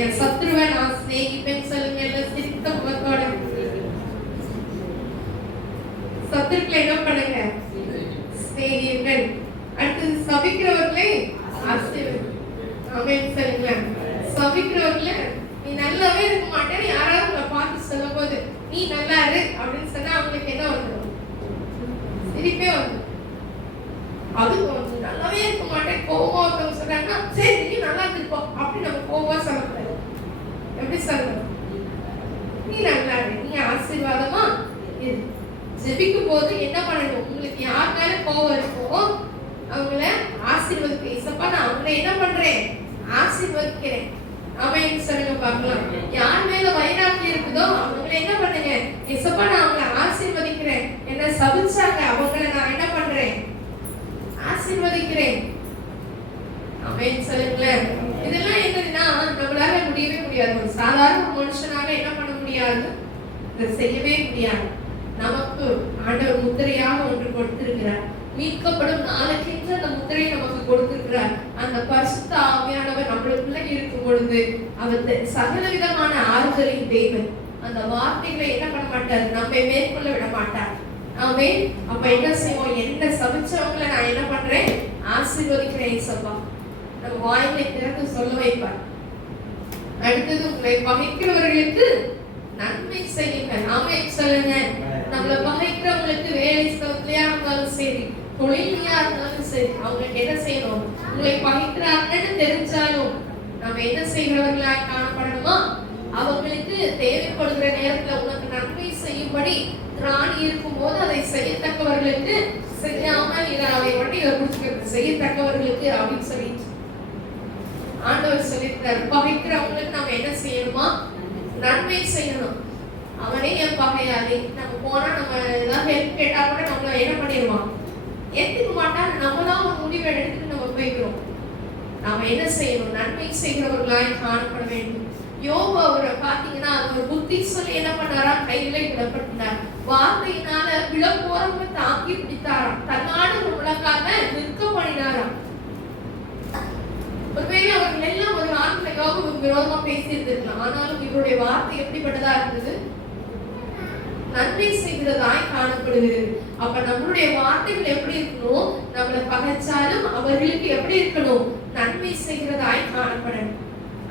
என் சத்துருவை நான் சிநேகிப்பேன்னு சொல்லுங்க, எல்லாம் சிரித்த முகத்தோட. சத்துருக்களை என்ன பண்ணுங்க, சிநேகியுங்கள். அடுத்தது சபிக்கிறவர்களை ஆசீர்வதியுங்கள். ஆமென் சொல்லுங்க. சபிக்கிறவர்கள நீ நல்லாவே இருக்க மாட்டேன்னு யாராவது உங்களை பார்த்து சொல்லும் போது நீ நல்லா இரு அப்படின்னு சொன்னா அவங்களுக்கு என்ன வந்துடும், சிரிப்பே வந்துடும். அது கொஞ்சம் நல்லாவே இருக்க மாட்டேன் கோவமா ஒருத்தவங்க சொல்றாங்கன்னா சரி நீ நல்லா இருப்போம் அப்படி நம்ம கோவமா சொல்லக்கூடாது. எப்படி சொல்லணும்? நீ நல்லா இரு, நீ ஆசீர்வாதமா இரு. ஜெபிக்கும் போது என்ன பண்ணணும்? உங்களுக்கு யார் மேல கோவம் இருக்கோ அவங்கள ஆசீர்வதிக்க. ஏசப்பா நான் அவங்களை என்ன பண்றேன்? ஆசீர்வதிக்கிறேன். ஆமென் சொல்லுங்க பார்க்கலாம். யார் மேல வைராக்கியம் இருக்குதோ அவங்களை என்ன பண்ணுங்க? ஏசப்பா நான் அவங்களை ஆசீர்வதிக்கிறேன். என்ன சபிச்சாங்க அவங்களை நான் என்ன பண்றேன்? ஆசீர்வதிக்கிறேன். ஆமென் சொல்லுங்களேன். இதெல்லாம் என்னதுன்னா நம்மளால முடியவே முடியாது. ஒரு சாதாரண மனுஷனால என்ன பண்ண முடியாது? இதை செய்யவே முடியாது. நமக்கு ஆண்டவர் முத்திரையாக ஒன்று கொடுத்திருக்கிறார். மீட்கப்படும் நாளுக்கென்று அந்த முத்திரையை நமக்கு கொடுத்திருக்கிறார். அந்த பரிசுத்த ஆவியானவர் நம்மளுக்குள்ள இருக்கும் பொழுது அவர் சகல விதமான ஆறுதலின் தேவன். அந்த வார்த்தைகளை என்ன பண்ண மாட்டார்? நம்மை மேற்கொள்ள விட மாட்டார். ஆமென். அப்ப என்ன செய்வோம்? என்ன சபிச்சவங்களை நான் என்ன பண்றேன்? ஆசீர்வதிக்கிறேன் ஏசப்பா. நம்ம வாயிலை திறந்து சொல்ல வைப்பார். அடுத்தது உங்களை பகைக்கிறவர்களுக்கு நன்மை செய்யுங்கள். ஆமென் சொல்லுங்க. நம்மள பகைக்கிறவங்களுக்கு வேலை ஸ்தலத்திலயா இருந்தாலும் சரி, தொழிலையா இருந்தாலும் சரி, அவங்களுக்கு என்ன செய்யணும்? உங்களை பகைக்கிறாங்கன்னு தெரிஞ்சாலும் நம்ம என்ன செய்கிறவர்களா காணப்படணுமா? அவங்களுக்கு தேவைப்படுகிற நேரத்துல உனக்கு நன்மை செய்யும்படி திராணி இருக்கும் போது அதை செய்யத்தக்கவர்களுக்கு செய்யாமல் அதை வண்டியில குடிச்சுக்கிறது செய்யத்தக்கவர்களுக்கு அப்படின்னு சொல்லிட்டு ஆண்டவர் சொல்லியிருக்கிறார். பகைக்கிறவங்களுக்கு நம்ம என்ன செய்யணுமா? நன்மை செய்யணும். அவனே என் பகையாளி, நம்ம போனா நம்ம ஏதாவது ஹெல்ப் கேட்டா கூட நம்மள என்ன பண்ணிடுவான்? ஏத்துக்க மாட்டான். நம்மளாம் ஒரு முடிவு எடுத்துட்டு நம்ம போய்க்கிறோம். நாம என்ன செய்யணும்? நன்மை செய்கிறவர்களாய் காணப்பட வேண்டும். யோபு அவரை பாத்தீங்கன்னா அவர் புத்தி சொல்லி என்ன பண்ணாரா? கையில விடப்பட்டார். வார்த்தையினால விழப்போறவங்க தாக்கி பிடித்தாராம். தன்னாடு முழங்காக நிற்க பண்ணினாராம். ஒருவேளை அவர்கள் எல்லாம் ஒரு ஆண்களை யோபுவுக்கு விரோதமா பேசியிருந்திருக்கலாம். ஆனாலும் இவருடைய வார்த்தை எப்படிப்பட்டதா இருந்தது? நன்மை செய்கிறதாய் காணப்படுகிறது. அப்ப நம்மளுடைய வார்த்தைகள் எப்படி இருக்கணும்? நம்மளை பகைச்சாலும் அவர்களுக்கு எப்படி இருக்கணும்? நன்மை செய்கிறதாய் காணப்படணும்.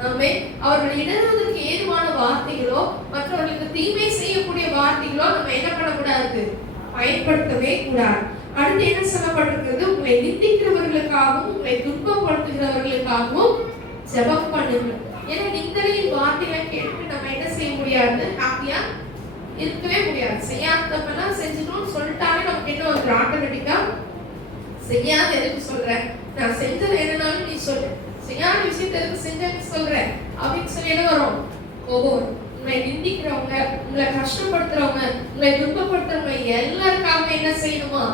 ஆமென். அவர்கள் இடறுவதற்கு ஏதுவான வார்த்தைகளோ மற்றவர்களுக்கு தீமை செய்யக்கூடிய வார்த்தைகளோ நம்ம என்ன பண்ணக்கூடாது? பயன்படுத்தவே கூடாது. அடுத்து என்ன சொல்லப்பட்டிருக்கிறது? உங்களை நிந்திக்கிறவர்களுக்காகவும் உங்களை துன்பப்படுத்துகிறவர்களுக்காகவும் ஜெபம் பண்ணுங்கள். ஏன்னா நிந்தனையின் வார்த்தைகளை கேட்டு நம்ம என்ன செய்ய முடியாது? ஹாப்பியா இருக்கவே முடியாது. செய்யாதப்பெல்லாம் செஞ்சுக்கணும்னு சொல்லிட்டாலே நமக்கு என்ன ஒரு ஆட்டோமேட்டிக்கா செய்யாத எதுக்கு சொல்றேன்? நான் செஞ்சது என்னன்னாலும் நீ சொல்லு. செய்யாத விஷயத்தை எதுக்கு செஞ்சேன்னு சொல்றேன் அப்படின்னு சொல்லி என்ன வரும்? கோபம். உங்களை நிந்திக்கிறவங்க, உங்களை கஷ்டப்படுத்துறவங்க, உங்களை துன்பப்படுத்துறவங்க எல்லாருக்காக என்ன செய்யணுமா?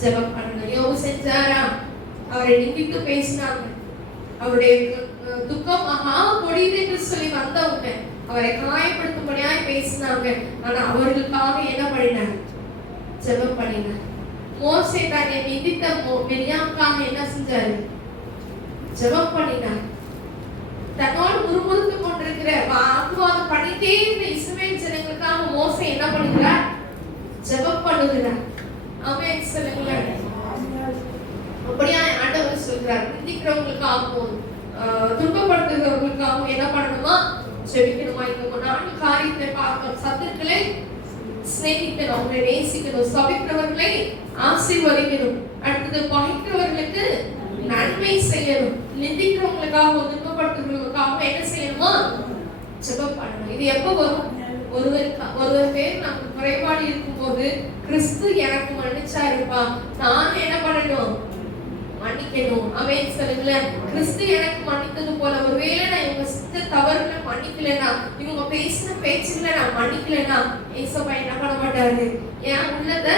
ஜெபம் பண்ணணும். யோபு செஞ்சாரா? அவரை நிந்தித்து பேசினாங்க. அவருடைய துக்கம் மகா கொடியது என்று சொல்லி வந்தவங்க அவரை காயப்படுத்தும்படியாய் பேசினாங்க. ஆனா அவர்களுக்காக என்ன பண்ணினார்? ஜெபம் பண்ணினார். மோசே தன்னை நிந்தித்த மிரியாமுக்காக என்ன செஞ்சாரு? ஜெபம் பண்ணினார். தன்னோடு முறுமுறுத்து கொண்டிருக்கிற வாக்குவாதம் பண்ணிட்டே இருந்த இஸ்ரவேல் ஜனங்களுக்காக மோசே என்ன பண்ணுகிறார்? ஜெபம் பண்ணுகிறார். ஆமென் சொல்லுங்களேன். அப்படியா ஆண்டவர் சொல்றார், நிந்திக்கிறவங்களுக்காகவும் துன்பப்படுத்துகிறவர்களுக்காகவும் என்ன பண்ணணுமா? ஜெபிக்கணுமா? இந்த 4 காரியத்தை பார்க்கணும். சத்துருக்களை சிநேகிக்கணும், அவங்களை நேசிக்கணும், சபிக்கிறவர்களை ஆசீர்வதிக்கணும், அடுத்தது பகைக்கிறவர்களுக்கு நன்மை செய்யணும், நிந்திக்கிறவங்களுக்காகவும் துன்பப்படுத்துகிறவங்களுக்காகவும் என்ன செய்யணுமா? ஜெபம் பண்ணணும். இது எப்ப வரும்? ஒருவர் பேர் நமக்கு குறைபாடு இருக்கும்போது கிறிஸ்து எனக்கு மன்னிச்சா இருப்பா, நான் என்ன பண்ணணும்? மன்னிக்கணும். ஆமென் சொல்லுங்களேன். கிறிஸ்து எனக்கு மன்னித்தது போல ஒருவேளை நான் இவங்க செஞ்ச தவறுகளை மன்னிக்கலனா, இவங்க பேசின பேச்சுகளை நான் மன்னிக்கலனா, ஏசப்பா என்ன பண்ண மாட்டாரு? ஏன் உள்ளத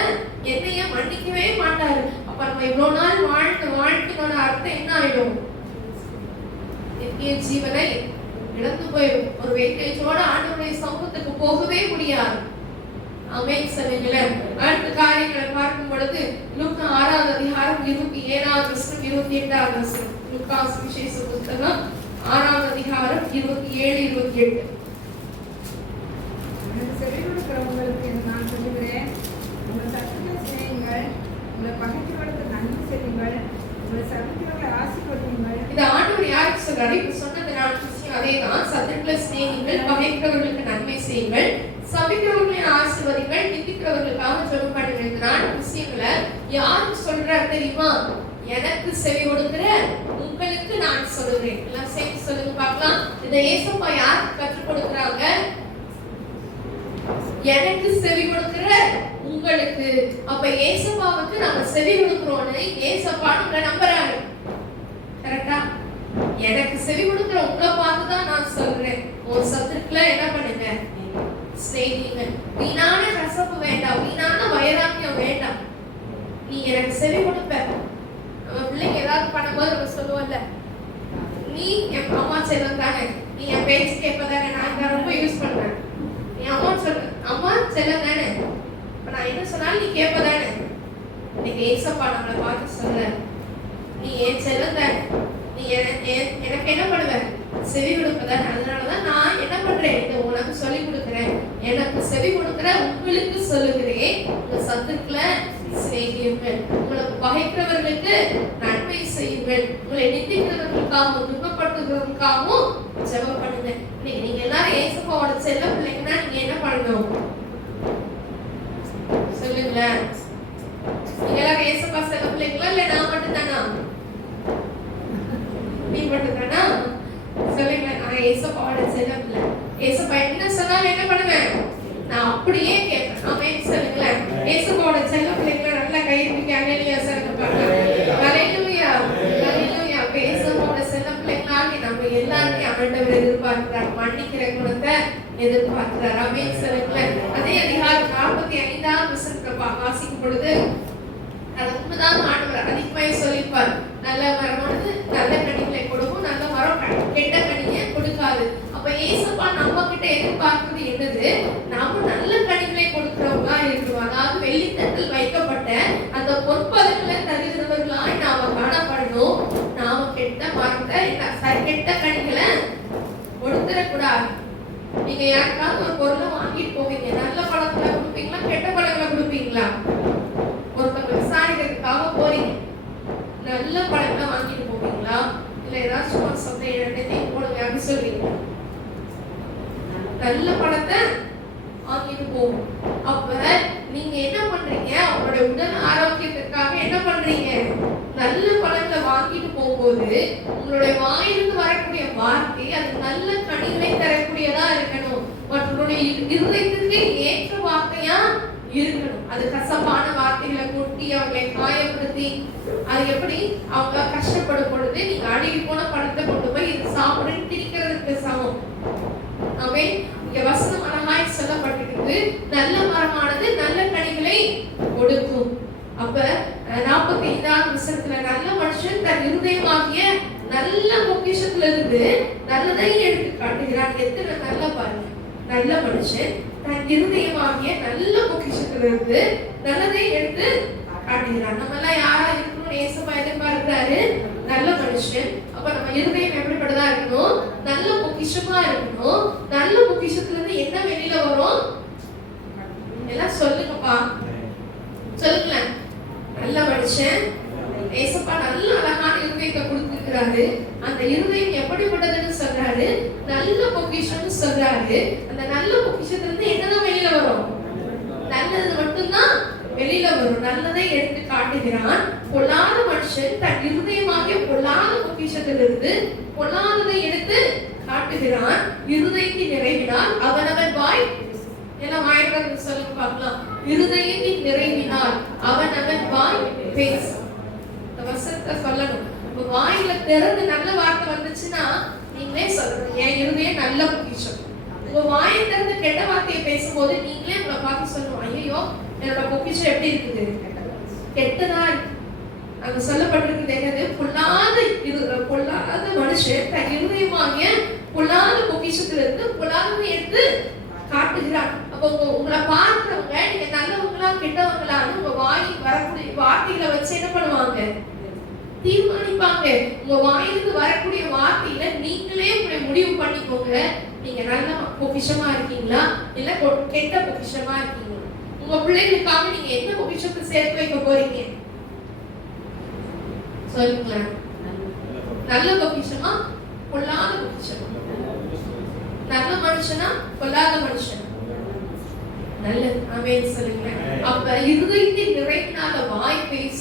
என்னைய மன்னிக்கவே மாட்டாரு. அப்ப நம்ம இவ்வளவு நாள் வாழ்ந்த வாழ்க்கையோட அர்த்தம் என்ன ஆயிடும்? நித்திய ஜீவனை இழந்து போயிடும். ஒரு வெயிட்டேஜோட ஆண்டவருடைய சமூகத்துக்கு போகவே முடியாது. ஆமென் சொல்லுங்களேன். அடுத்த காரியங்களை பார்க்கும் பொழுது லூக்கா 6வது அதிகாரம் 27வது வசனம் 28வது வசனம். லூக்கா சுவிசேஷ புத்தகம் 6வது அதிகாரம் 27 28. சொல்லிக் கொடுக்கிறவங்களுக்கு நான் சொல்லுகிறேன், உங்கள் சத்துக்களை செய்யுங்கள், உங்களை பகைக்கிறவர்களுக்கு நன்மை செய்யுங்கள், உங்களை சபிக்கிறவர்களை ஆசீர்வதியுங்கள். இந்த ஆண்டவர் யாருக்கு சொல்றாரு? இப்ப சொன்னது நான் விஷயம் அதேதான். சத்துக்களை சிநேகிங்கள், பகைக்கிறவர்களுக்கு நன்மை செய்யுங்கள், சபிக்கிறவர்களை ஆசீர்வதிங்கள், நிந்திக்கிறவர்களுக்காக ஜெபம் பண்ணுங்கள். இந்த 4 விஷயங்களை யாருக்கு சொல்றாரு தெரியுமா? எனக்கு செவி கொடுக்கிற உங்களுக்கு நான் சொல்லுகிறேன். எல்லாம் சேர்த்து சொல்லுங்க பார்க்கலாம். இந்த ஏசப்பா யாருக்கு கற்றுக் கொடுக்கறாங்க? எனக்கு செவி கொடுக்கிற உங்களுக்கு. அப்ப ஏசப்பாவுக்கு நம்ம செவி கொடுக்கிறோம்னு ஏசப்பா நம்மள நம்புறாரு. கரெக்டா? எனக்கு செவி கொடுக்கிற உங்களை பார்த்து தான் நான் சொல்றேன். உன் சத்துக்களை என்ன பண்ணுங்க? ஸ்நேகிங்க. வீணான கசப்பு வேண்டாம், வீணான வைராக்கியம் வேண்டாம். நீ எனக்கு செவி கொடுப்ப. நம்ம பிள்ளைங்க ஏதாவது பண்ணும்போது நம்ம சொல்லுவோம்ல, நீ என் அம்மா செல்லம் தானே, நீ என் பேச்சு கேட்பதானே. நான் ரொம்ப யூஸ் பண்றேன். நீ அம்மா சொல்ற அம்மா செல்லம் தானே, இப்ப நான் என்ன சொன்னாலும் நீ கேட்பதானே. இன்னைக்கு ஏசப்பா நம்மளை பார்த்து சொல்ற, நீ என் செல்லம் தானே, நீ எனக்கு என்ன பண்ணுவ? செவி கொடுப்பதானே. அதனாலதான் நான் என்ன பண்றேன்? இதை உனக்கு சொல்லி கொடுக்குறேன். எனக்கு செவி கொடுக்கிற உங்களுக்கு சொல்லுகிறேன். உங்க சத்துக்களை செய்யுங்கள், உங்களுக்கு பகைக்கிறவர்களுக்கு நன்மை செய்யுங்கள், உங்களை நிந்திக்கிறவர்களுக்காகவும் துன்பப்படுத்துகிறவர்களுக்காகவும் ஜெபம் பண்ணுங்க. நீங்க எல்லாரும் ஏசப்பாவோட செல்ல பிள்ளைங்கன்னா நீங்க என்ன பண்ணணும் சொல்லுங்களேன்? நீங்க எல்லாரும் ஏசப்பா செல்ல பிள்ளைங்களா இல்ல நான் மட்டும் தானா? நீ மட்டும் தானா? சொல்லுங்க. நான் ஏசப்பாவோட செல்ல பிள்ளை. ஏசப்பா என்ன சொன்னாலும் என்ன பண்ணுவேன்? நான் அப்படியே கேட்பேன். ஆமென் சொல்லுங்களேன். ஏசப்பாவோட செல்ல பிள்ளைங்கள நல்லா கை தூக்கி அல்லேலூயா சொல்லுங்க பார்க்கலாம். அல்லேலூயா அல்லேலூயா. ஏசப்பாவோட செல்ல பிள்ளைங்களாகி நம்ம எல்லாரையும் ஆண்டவர் எதிர்பார்க்கிறார். மன்னிக்கிற குணத்தை எதிர்பார்க்கிறார். ஆமென் சொல்லுங்களேன். அதே அதிகாரம் 45ஆம் வசனத்தை வாசிக்கும் பொழுது அது உண்மைதான். ஆண்டவர் அதிகமாக சொல்லியிருப்பார், நல்ல மரமானது நல்ல கனிகளை கொடுக்கும், நல்ல மரம் கெட்ட கனியை கொடுக்காது. அப்ப ஏசப்பா நம்ம கிட்ட எதிர்பார்க்கிறது என்னது? நாம நல்ல கனிகளை கொடுக்கிறவங்களா இருக்கணும். அதாவது வெள்ளித்தட்டில் வைக்கப்பட்ட அந்த பொற்பதங்களை தருகிறவர்களாய் நாம காணப்படணும். நாம கெட்ட மரத்தை கெட்ட கனிகளை கொடுத்துடக்கூடாது. நீங்க யாருக்காவது ஒரு பொருளை வாங்கிட்டு போவீங்க, நல்ல பழங்களை கொடுப்பீங்களா கெட்ட பழங்களை கொடுப்பீங்களா? ஒருத்தவங்க விசாரிக்கிறதுக்காக போறீங்க, நல்ல பழங்களை வாங்கிட்டு போவீங்களா இல்ல ஏதாச்சும் ஒரு சொந்த இடத்தையும் போடுங்க அப்படின்னு சொல்றீங்க? நல்ல பழத்தை வாங்கிட்டு போவோம். அப்ப நீங்க என்ன பண்றீங்க? அவங்களுடைய உடல் ஆரோக்கியத்திற்காக என்ன பண்றீங்க? நல்ல பழங்களை வாங்கிட்டு போகும்போது உங்களுடைய வாயிலிருந்து வரக்கூடிய வார்த்தை அது நல்ல கனிகளை தரக்கூடியதா இருக்கணும். மற்றவருடைய இருதயத்துக்கு ஏற்ற வார்த்தையா இருக்கணும். அது கசப்பான வார்த்தைகளை கொட்டி அவங்களை காயப்படுத்தி அது எப்படி அவங்க கஷ்டப்படும் பொழுது நீங்க அழுகி போன பழத்தை கொண்டு போய் இது சாப்பிடுன்னு திணிக்கிறதுக்கு சமம். ஆமே. இங்க வசனம் அழகாய் சொல்லப்பட்டிருக்கு, நல்ல மரமானது நல்ல கனிகளை கொடுக்கும். அப்ப 45ஆம் வசனத்துல நல்ல மனுஷன் தன் இருதயமாகிய நல்ல பொக்கிஷத்துல இருந்து நல்லதை எடுத்து காட்டுகிறான். எத்தனை நல்ல பாருங்க. நல்ல மனுஷன் தன் இருதயமாகிய நல்ல பொக்கிஷத்துல இருந்து நல்லதை எடுத்து காட்டுகிறான். நம்ம எல்லாம் யாரா இருக்கணும்? ஏசப்பா எதிர்பார்க்கிறாரு நல்ல மனுஷன். அப்ப நம்ம இருதயம் எப்படிப்பட்டதா இருக்கணும்? நல்ல பொக்கிஷமா இருக்கணும். நல்ல பொக்கிஷத்துல இருந்து என்ன வெளியில வரும்? எல்லாம் சொல்லுங்கப்பா, சொல்லுங்களேன். நல்ல மனுஷன் ஏசப்பா நல்ல அழகான இருதயத்தை கொடுத்திருக்கிறாரு. அந்த இருதயம் எப்படிப்பட்டதுன்னு சொல்றாரு? நல்ல பொக்கிஷம்னு சொல்றாரு. அந்த நல்ல பொக்கிஷத்துல இருந்து என்னதான் வெளியில வரும்? நல்லது மட்டும்தான் வெளியில வரும். நல்லதை எடுத்து காட்டுகிறான். பொல்லாத மனுஷன் தன் இருதயமாகிய பொல்லாத பொக்கிஷத்திலிருந்து பொல்லாததை எடுத்து காட்டுகிறான். இருதயத்தின் நிறைவினால் அவனவன் வாய் எல்லாம் வாய்க்கிறது சொல்லுங்க பார்க்கலாம். இருதயத்தின் நிறைவினால் அவனவன் வாய் பேசும். இந்த வசனத்தை சொல்லணும். உங்க வாயில திறந்து நல்ல வார்த்தை வந்துச்சுன்னா நீங்களே சொல்லணும், என் இருதயம் நல்ல பொக்கிஷம். உங்க வாயை திறந்து கெட்ட வார்த்தையை பேசும்போது நீங்களே உங்களை பார்த்து சொல்லணும், ஐயோ என்னோட பொக்கிஷம் எப்படி இருக்குது? கெட்டதா இருக்கு. அங்க சொல்லப்பட்டிருக்கிறது என்னது? பொல்லாத மனுஷன் தன் இருதயமாகிய பொல்லாத பொக்கிஷத்திலிருந்து பொல்லாததை எடுத்து காட்டுகிறான். அப்ப உங்களை பார்க்கிறவங்க நீங்க நல்லவங்களா கெட்டவங்களான்னு உங்க வாயில் வரக்கூடிய வார்த்தைகளை வச்சு என்ன பண்ணுவாங்க? தீர்மானிப்பாங்க. உங்க வாயிலிருந்து வரக்கூடிய வார்த்தையில நீங்களே உங்களை முடிவு பண்ணிக்கோங்க. நீங்க நல்ல பொக்கிஷமா இருக்கீங்களா இல்ல கெட்ட பொக்கிஷமா இருக்கீங்களா? உங்க பிள்ளைகளுக்காக நீங்க என்ன பொக்கிஷத்தை சேர்த்து வைக்க போறீங்க? சொல்லுங்களேன். நல்ல பொக்கிஷமா பொல்லாத பொக்கிஷமா? நல்ல மனுஷனா பொல்லாத மனுஷனா? நல்ல. ஆமென் சொல்லுங்க. அப்ப இருதயத்தின் நிறைவினால வாய் பேசும்.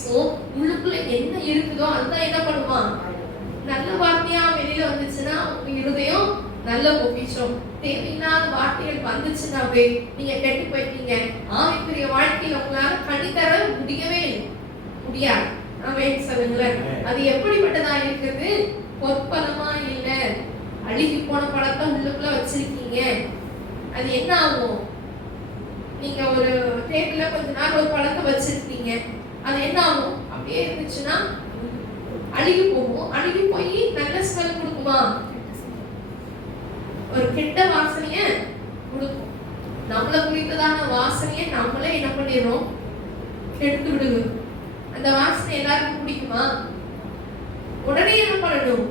நல்ல பொக்கிஷம். தேவையில்லாத வார்த்தைகள் வந்துச்சுன்னாவே நீங்க கெட்டு போயிட்டீங்க. ஆவிக்குரிய வாழ்க்கையில உங்களால கண்டித்தர முடியாது. ஆமென் சொல்லுங்களேன். அது எப்படிப்பட்டதா இருக்குது? பொற்பலமா இல்ல, அழுகி போன பழத்தை உள்ளுக்குள்ள வச்சிருக்கீங்க. அது என்ன ஆகும்? நீங்க ஒரு டேபிள்ல கொஞ்ச நாள் ஒரு பழத்தை வச்சிருக்கீங்க, அது என்ன ஆகும்? அப்படியே இருந்துச்சுன்னா அழுகி போகும். அழுகி போய் நல்ல ஸ்மெல் கொடுக்குமா? ஒரு கெட்ட வாசனைய கொடுக்கும். நம்மள குறித்ததான வாசனைய நம்மளே என்ன பண்ணிடுறோம்? கெடுத்து விடுவோம். அந்த வாசனை எல்லாருக்கும் பிடிக்குமா? உடனே என்ன பண்ணணும்?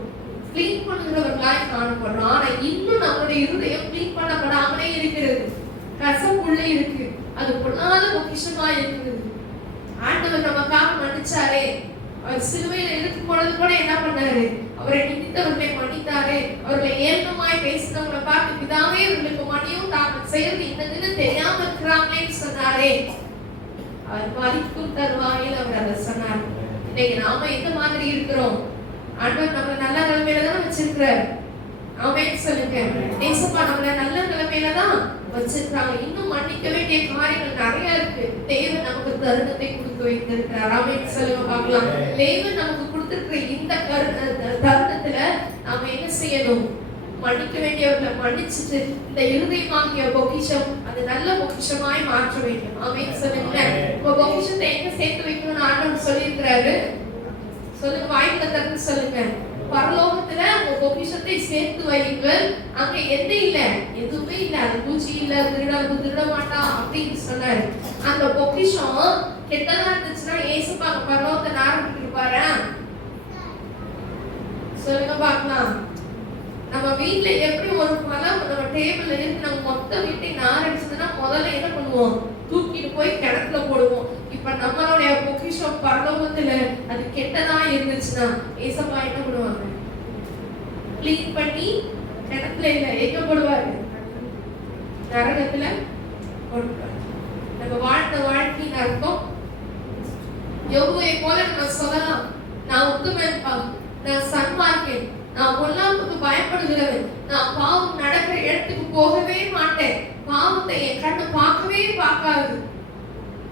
கிளீன் பண்ணுகிறவர்களாய் காணப்படுறோம். ஆனா இன்னும் நம்மளுடைய இருதயம் கிளீன் பண்ணப்படாமலே இருக்கிறது. கசப்புள்ள இருக்கு. அது பொல்லாத பொக்கிஷமா இருக்குது. ஆண்டவர் நமக்காக மன்னிச்சாரே. அவர் சிலுவையில இருக்கும் பொழுது கூட என்ன பண்ணாரு? அவரை நிந்தித்தவர்களை மன்னித்தாரே. அவர்களை ஏளனமாய் பேசினவங்களை பார்த்து பிதாவே இவர்களுக்கு மன்னியும், தாங்கள் செய்யறது இன்னதுன்னு தெரியாம இருக்கிறாங்களேன்னு சொன்னாரே. அவர் மறிக்கும் தருவாயில் அவர் அதை சொன்னார். இன்னைக்கு நாம எந்த மாதிரி இருக்கிறோம்? ஆண்டவர் நம்மள நல்ல நிலைமையில தான் வச்சிருக்கிறார். ஆமென் சொல்லுங்க. நேசப்பா நம்மள நல்ல நிலைமையில தான் வச்சிருக்காங்க. இன்னும் மன்னிக்க வேண்டிய காரியங்கள் நிறைய இருக்கு. தேவன் நமக்கு தருணத்தை கொடுத்து வைத்திருக்கிறார். ஆமென் சொல்லுங்க பார்க்கலாம். தேவன் நமக்கு கொடுத்திருக்கிற இந்த தருணத்துல நாம என்ன செய்யணும்? மன்னிக்க வேண்டியவர்களை மன்னிச்சுட்டு இந்த இருதயமாகிய பொக்கிஷம் அது நல்ல பொக்கிஷமாய் மாற்ற வேண்டும். ஆமென் சொல்லுங்க. உங்க பொக்கிஷத்தை எங்க சேர்த்து வைக்கணும்னு ஆண்டவர் சொல்லியிருக்கிறாரு. சொல்லுங்க, வாய்ப்புல தரன்னு சொல்லுங்க. பரலோகத்துல உங்க பொக்கிஷத்தை சேர்த்து வையுங்கள். அங்க என்ன இல்ல? எதுவுமே இல்ல. அது பூச்சி இல்ல, திருட மாட்டான் அப்படின்னு சொன்னாரு. அந்த பொக்கிஷம் கெட்டதா இருந்துச்சுன்னா ஏசுப்பா பரலோகத்தை நாரம்பிட்டு இருப்பாரா? சொல்லுங்க பார்க்கலாம். நம்ம வீட்டுல எப்படி ஒரு பழம் நம்ம டேபிள்ல இருக்கு, நம்ம மொத்த வீட்டை நாரடிச்சதுன்னா முதல்ல என்ன பண்ணுவோம்? தூக்கிட்டு போய் கிணத்துல போடுவோம். இப்ப நம்மளுடைய பொக்கிஷம் பரலோகத்துல அது கெட்டதா இருந்துச்சுன்னா ஏசப்பா என்ன பண்ணுவாங்க? கிளீன் பண்ணி கிணத்துல இல்ல எங்க போடுவாரு? நரகத்துல போடுவாரு. நம்ம வாழ்ந்த வாழ்க்கையின் அர்த்தம் யோபுவை போல நம்ம சொல்லலாம். நான் உத்தமன், நான் சன்மார்க்கன், நான் பொல்லாப்புக்கு பயப்படுகிறவன், நான் பாவம் நடக்கிற இடத்துக்கு போகவே மாட்டேன், பாவத்தை என் கண்ணு பார்க்காது,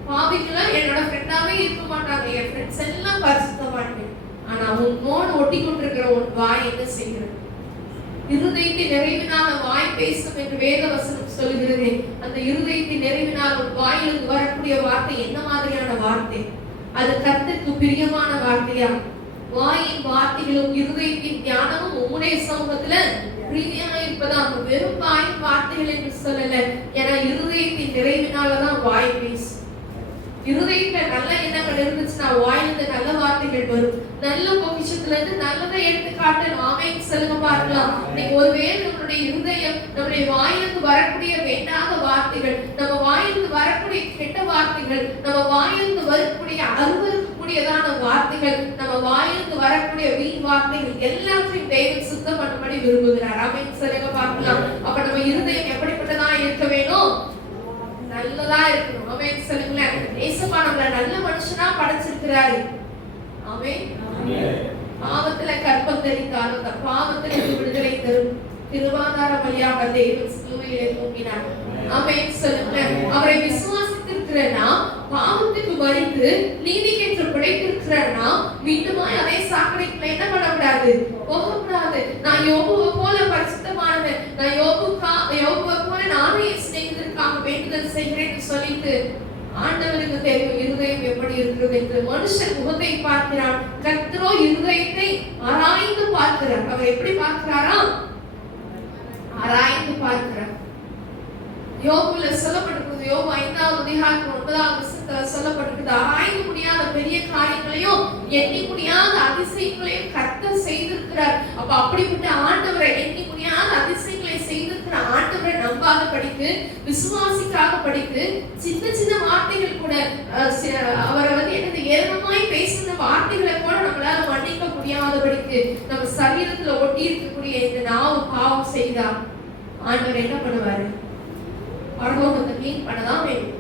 பாவிகளா என்னோட ஃப்ரெண்டாவே இருக்க மாட்டாங்க, என் ஃப்ரெண்ட்ஸ் எல்லாம் பரிசுத்தமாட்டேன். ஆனா உன்னோடு ஒட்டி கொண்டிருக்கிற உன் வாய் என்ன செய்கிறது? இருதயத்தின் நிறைவினால் வாய் பேசும் என்று வேத வசனம் சொல்கிறது. அந்த இருதயத்தின் நிறைவினால் உன் வாயிலிருந்து வரக்கூடிய வார்த்தை என்ன மாதிரியான வார்த்தை? அது கர்த்தருக்கு பிரியமான வார்த்தையா? வாயின் வார்த்தைகளும் இருதயத்தின் ஞானமும் உம்முடைய சமூகத்துல பிரீதியாக இருப்பதாக. வெறும் வாயின் வார்த்தைகள் என்று சொல்லல. ஏன்னா இருதயத்தின் நிறைவினாலதான் வாய் பேசும். இருதயத்துல நல்ல எண்ணங்கள் இருந்துச்சுன்னா வாயிலிருந்து நல்ல வார்த்தைகள் வரும். நல்ல பொக்கிஷத்துல இருந்து நல்லதை எடுத்து காட்டணும். ஆமென் சொல்லுங்க பார்க்கலாம். நீங்க ஒருவேளை நம்மளுடைய இருதயம், நம்முடைய வாயிலிருந்து வரக்கூடிய வேண்டாத வார்த்தைகள், நம்ம வாயிலிருந்து வரக்கூடிய கெட்ட வார்த்தைகள், நம்ம வாயிலிருந்து வரக்கூடிய அருவருக்கக்கூடியதான வார்த்தைகள், நம்ம வாயிலிருந்து வரக்கூடிய வீண் வார்த்தைகள் எல்லாத்தையும் தேவன் சுத்தம் பண்ணும்படி விரும்புகிறார். ஆமென் சொல்லுங்க பார்க்கலாம். அப்ப நம்ம இருதயம் எப்படிப்பட்டதா இருக்க வேணும்? நல்லதா இருக்கணும். ஆமென் சொல்லுங்களேன். ஏசப்பா நம்மள நல்ல மனுஷனா படைச்சிருக்கிறாரு. ஆமென். பாவத்துல கற்பம் தெரிந்தாலும் அந்த பாவத்திலிருந்து விடுதலை தரும் திருவாதார வழியாக தேவன் சிலுவையிலே தூங்கினார். ஆமென் சொல்லுங்களேன். அவரை விசுவாசித்திருக்கிறனா, பாவத்துக்கு மரித்து நீதிக்கென்று பிழைத்திருக்கிறனா, மீண்டுமாய் அதே சாக்கடைக்குள்ள என்ன பண்ணக்கூடாது? போகக்கூடாது. நான் யோபுவை போல பரிசுத்தமானவன், நான் யோபுவை போல நானே சிநேகிதருக்காக வேண்டுதல் செய்கிறேன்னு சொல்லிட்டு ஆண்டவருக்கு தெரியும் இருதயம் எப்படி இருக்கிறது என்று. மனுஷன் முகத்தை பார்க்கிறான், கர்த்தரோ இருதயத்தை ஆராய்ந்து பார்க்கிறார். அவர் எப்படி பார்க்கிறாரா? ஆராய்ந்து பார்க்கிறார். யோபுல சொல்லப்பட்டிருக்கிறது, யோபு 5வது அதிகாரம் 9வது வசனத்துல சொல்லப்பட்டிருக்கிறது, ஆராய்ந்து முடியாத பெரிய காரியங்களையும் எண்ணி முடியாத அதிசயங்களையும் கர்த்தர் செய்திருக்கிறார். அப்ப அப்படிப்பட்ட ஆண்டவரை, எண்ணி முடியாத அதிசயங்களை செய்திருக்கிற ஆண்டவரை நம்பாத படிக்கு, விசுவாசிக்காக படிக்கு, சின்ன சின்ன வார்த்தைகள் கூட அவரை என்னது ஏளனமாய் பேசின வார்த்தைகளை கூட நம்மளால மன்னிக்க முடியாதபடிக்கு நம்ம சரீரத்துல ஒட்டி இருக்கக்கூடிய இந்த நாவு பாவம் செய்தா ஆண்டவர் என்ன பண்ணுவாரு? பரலோகத்தை கிளீன் பண்ணதான் வேணும்.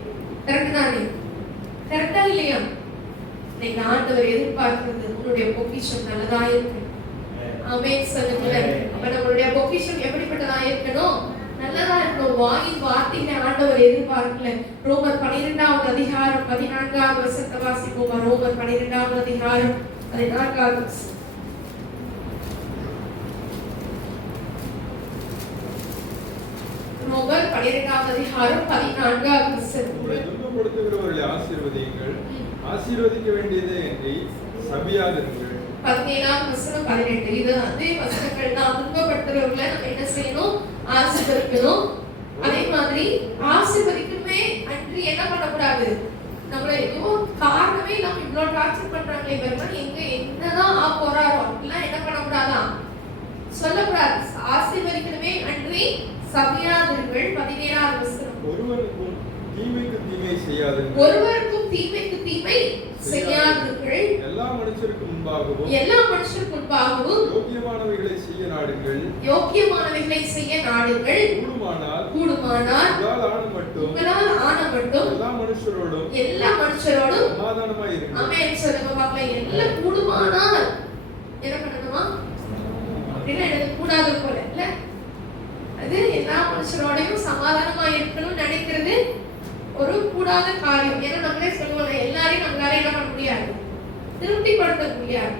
கரெக்ட் தானே? கரெக்டா இல்லையா? இன்னைக்கு ஆண்டவர் எதிர்பார்க்கிறது உன்னுடைய பொக்கிஷம் நல்லதா இருக்கு. ஆமென் சொல்லுங்களேன். அப்ப நம்மளுடைய பொக்கிஷம் எப்படிப்பட்டதா இருக்கணும்? நல்லதா இருக்கணும். வாயின் வார்த்தைகளை ஆண்டவர் எதிர்பார்க்கல. ரோமர் 12வது அதிகாரம் 14வது வசனத்தை வாசிப்போம். ரோமர் 12வது அதிகாரம் 14வது வசனம். ரோமர் 12வது அதிகாரம் 14வது வசனம். உங்களை துன்பப்படுத்துகிறவர்களை ஆசீர்வதியுங்கள், ஆசீர்வதிக்க வேண்டியதே என்று சபியாதிருங்கள். 17வது வசனம் 18. இது அதே வசனங்கள் தான். துன்பப்படுத்துறவர்களை நம்ம என்ன செய்யணும்? ஆசீர்வதிக்கணும். அதே மாதிரி ஆசீர்வதிக்கணுமே அன்றி என்ன பண்ணக்கூடாது? நம்மள ஏதோ காரணமே நம்ம இவ்வளவு டார்ச்சர் பண்றாங்களே இவரெல்லாம் எங்க என்னதான் போறாரோ அப்படிலாம் என்ன பண்ணக்கூடாதான்? சொல்லக்கூடாது. ஆசீர்வதிக்கணுமே அன்றி சபியாதிருங்கள். 17வது வசனம். ஒருவருக்கும் தீமைக்கு தீமை செய்யாதீர்கள், ஒருவருக்கும் தீமைக்கு தீமை செய்யாதீர்கள். எல்லா மனுஷருக்கும் முன்பாகவும் யோக்கியமானவைகளை செய்ய நாடுங்கள், யோக்கியமானவைகளை செய்ய நாடுங்கள். கூடுமானால் உங்களால் ஆன மட்டும் எல்லா மனுஷரோடும் சமாதானமாய் இருங்கள். ஆமென் சொல்லுங்க பார்க்கலாம். எல்லாம் கூடுமானால் என்ன பண்ணணுமா? அப்படின்னா எனக்கு கூடாது போல இல்ல, அது எல்லா மனுஷரோடையும் சமாதானமா இருக்கணும்னு நினைக்கிறது ஒரு கூடாத காரியம். ஏன்னா நம்மளே சொல்லுவோம், எல்லாரையும் நம்மளால என்ன பண்ண முடியாது? திருப்திப்படுத்த முடியாது.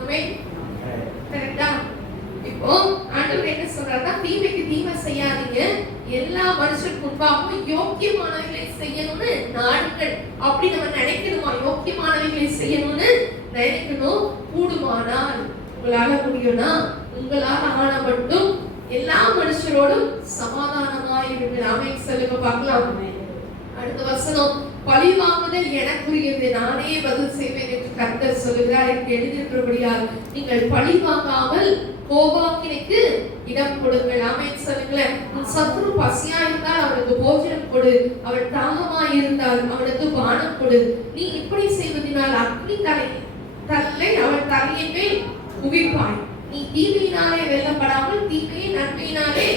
ஆமென் கரெக்டா? இப்போ ஆண்டவர் என்ன சொல்றாருன்னா, தீமைக்கு தீமை செய்யாதீங்க, எல்லா மனுஷருக்கு முன்பாகவும் யோக்கியமானவைகளை செய்யணும்னு நாடுங்கள். அப்படி நம்ம நினைக்கணுமா? யோக்கியமானவைகளை செய்யணும்னு நினைக்கணும். கூடுமானால் உங்களால முடியும்னா உங்களால் ஆன மட்டும் எல்லா மனுஷரோடும் சமாதானமாயிருங்கள். ஆமென் சொல்லுங்க பார்க்கலாம். அடுத்த வசனம். பழி வாங்குதல் எனக்குரியது, நானே பதில் செய்வேன் என்று கர்த்தர் சொல்லுகிறார் என்று எழுதியிருக்கிறபடியால் நீங்கள் பழி வாங்காமல் கோபாக்கினைக்கு இடம் கொடுங்கள். ஆமென் சொல்லுங்களேன். உன் சத்துரு பசியா இருந்தால் அவனுக்கு போஜனம் கொடு, அவன் தாகமா இருந்தால் அவனுக்கு பானம் கொடு. நீ இப்படி செய்வதனால் அக்னி தலை அவன் தலையின் மேல் குவிப்பாய். நீ தீமையினாலே வெல்லப்படாமல் தீமையை நன்மையினாலே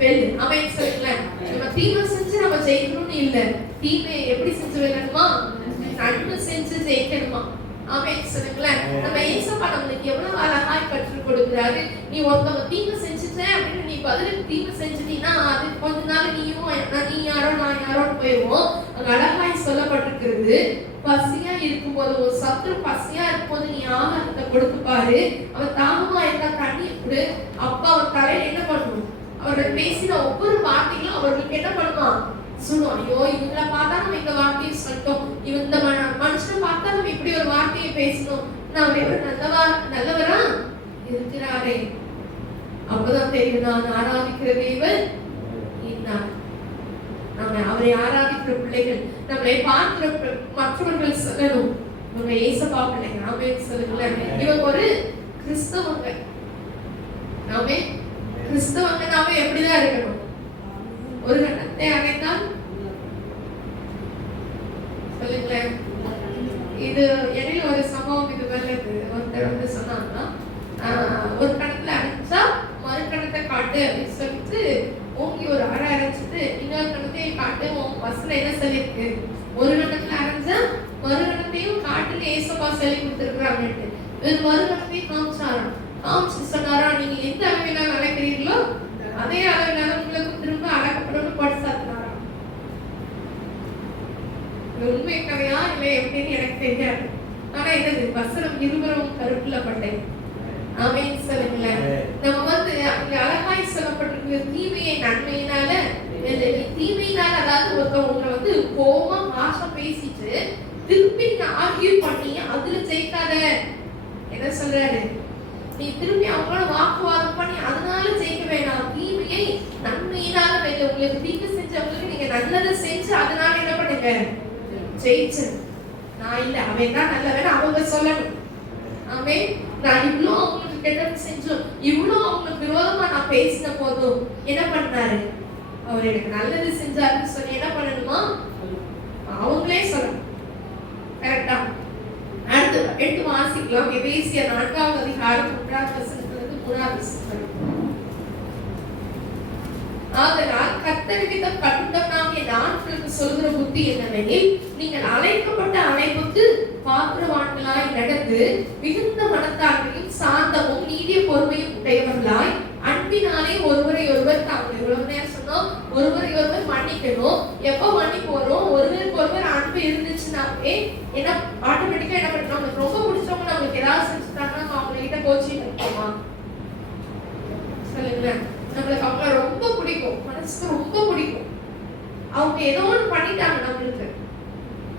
வெல்லு. ஆமென் சொல்லுங்களேன். நம்ம தீமை செஞ்சு நம்ம ஜெயிக்கணும்னு இல்ல, தீமையை எப்படி செஞ்சு வெல்லணுமா? நன்மை செஞ்சு ஜெயிக்கணுமா? ஆமென் சொல்லுங்களேன். நம்ம ஏசப்பா நம்மளுக்கு எவ்வளவு அழகாய் கற்றுக் கொடுக்கிறாரு. நீ ஒருத்தவங்க தீமை செஞ்சுட்டேன் அப்படின்னு நீ பதிலுக்கு தீமை செஞ்சுட்டீங்கன்னா அது கொஞ்ச நாள் நீ யாரோ நான் யாரோன்னு போயிடுவோம். அங்க அழகாய் சொல்லப்பட்டிருக்கிறது, பசியா இருக்கும்போது, ஒரு சத்துரு பசியா இருக்கும்போது நீ ஆகாரத்தை கொடுத்து பாரு. அவன் தாகமா இருந்தா தண்ணியை கொடு. அப்பா அவன் தலையில என்ன பண்ணணும்? அவர்கள் பேசின ஒவ்வொரு வார்த்தைகளும் அவர்களுக்கு என்ன பண்ணுவான்? சொல்லுவோம், ஐயோ இவங்களை பார்த்தா நம்ம இந்த வார்த்தையை சொல்லிட்டோம், இந்த மனுஷனை பார்த்தா நம்ம இப்படி ஒரு வார்த்தையை பேசணும், நான் நல்லவரா இருக்கிறாரே. அப்பதான் தெரியும் நான் ஆராதிக்கிற தேவன் இன்னார். நம்ம அவரை ஆராதிக்கிற பிள்ளைகள், நம்மளை பார்க்கிற மற்றவர்கள் சொல்லணும், இவங்க ஏசப்பா பிள்ளைங்க. ஆமென் சொல்லுங்களேன். இவங்க ஒரு கிறிஸ்தவங்க. ஆமென். கிறிஸ்தவங்கனாவே எப்படிதான் இருக்கணும்? ஒரு கட்டத்தை அடைந்தால் சொல்லுங்களேன். இது இடையில ஒரு சம்பவம் இது வருது. ஒருத்தர் வந்து சொன்னாங்கன்னா, ஒரு கணத்துல அரைச்சா மறு கணத்தை காட்டு அப்படின்னு சொல்லிட்டு ஓங்கி ஒரு அரை அரைச்சிட்டு இன்னொரு கணத்தையை காட்டு. உன் பஸ்ல என்ன சொல்லியிருக்கு? ஒரு கணத்துல அரைஞ்சா மறு கணத்தையும் காட்டுன்னு ஏசப்பா சொல்லி கொடுத்துருக்குறாங்க. இவர் மறு கணத்தையும் காமிச்சாராம். காமிச்சு சொன்னாரா, நீங்க எந்த அளவில நடக்கிறீர்களோ அதே அளவில உங்களுக்கு திரும்ப அடக்கப்படும் படுசாத்தினாராம். உண்மை கதையா இல்லை எப்படின்னு எனக்கு தெரியாது. ஆனா என்னது வசனம் இருவரும் கருப்புல பட்டேன். ஆமென் சொல்லுங்களேன். நம்ம வந்து அங்க அழகாய் சொல்லப்பட்டிருக்கிற தீமையை நன்மையினால, தீமையினால அதாவது ஒருத்தவங்க வந்து கோபமா பாஷம் பேசிட்டு திருப்பி நீங்க ஆர்கியூ பண்ணி அதுல ஜெயிக்காத. என்ன சொல்றாரு? நீ திரும்பி அவங்களோட வாக்குவாதம் பண்ணி அதனால ஜெயிக்க வேணாம். தீமையை நன்மையினால வெல்ல. உங்களுக்கு தீமை செஞ்சவங்களுக்கு நீங்க நல்லதை செஞ்சு அதனால என்ன பண்ணுங்க? ஜெயிச்சு. நான் இல்ல அவன் தான் நல்லவன் அவங்க சொல்லணும். ஆமென். நான் இவ்வளோ அவங்களுக்கு கெட்டது செஞ்சோம், இவ்வளோ அவங்களுக்கு விரோதமா நான் பேசின போதும் என்ன பண்ணாரு? அவர் எனக்கு நல்லது செஞ்சாருன்னு சொல்லி என்ன பண்ணணுமா? அவங்களே சொல்லணும். கரெக்டா? அடுத்து எடுத்து வாசிக்கலாம். எபேசியர் 4வது அதிகாரம் 1வது வசனத்திலிருந்து 3வது வசனம். ஆதலால் கர்த்தரிடம் கட்டுண்டவனாகிய நான் உங்களுக்கு சொல்கிற புத்தி என்னவெனில், நீங்கள் அழைக்கப்பட்ட அழைப்புக்கு பாத்திரவான்களாய் நடந்து மிகுந்த மனத்தாழ்மையும் சாந்தமும் நீதி பொறுமையும் உடையவர்களாய் அன்பினாலே ஒருவரை ஒருவர் தாங்கள். இவ்வளவு நேரம் சொன்னோம், ஒருவரை ஒருவர் மன்னிக்கணும். எப்போ மன்னிப்பு வரும்? ஒருவருக்கு ஒருவர் அன்பு இருந்துச்சுன்னாவே என்ன ஆட்டோமேட்டிக்கா என்ன பண்ணுறோம்? நம்மளுக்கு ரொம்ப பிடிச்சவங்க நம்மளுக்கு ஏதாவது செஞ்சுட்டாங்கன்னா நம்ம அவங்க கிட்ட கோச்சிட்டு இருக்கோமா? சொல்லுங்களேன். நம்மளுக்கு அவங்கள ரொம்ப பிடிக்கும், மனசுக்கு ரொம்ப பிடிக்கும். அவங்க ஏதோ ஒன்று பண்ணிட்டாங்க நம்மளுக்கு,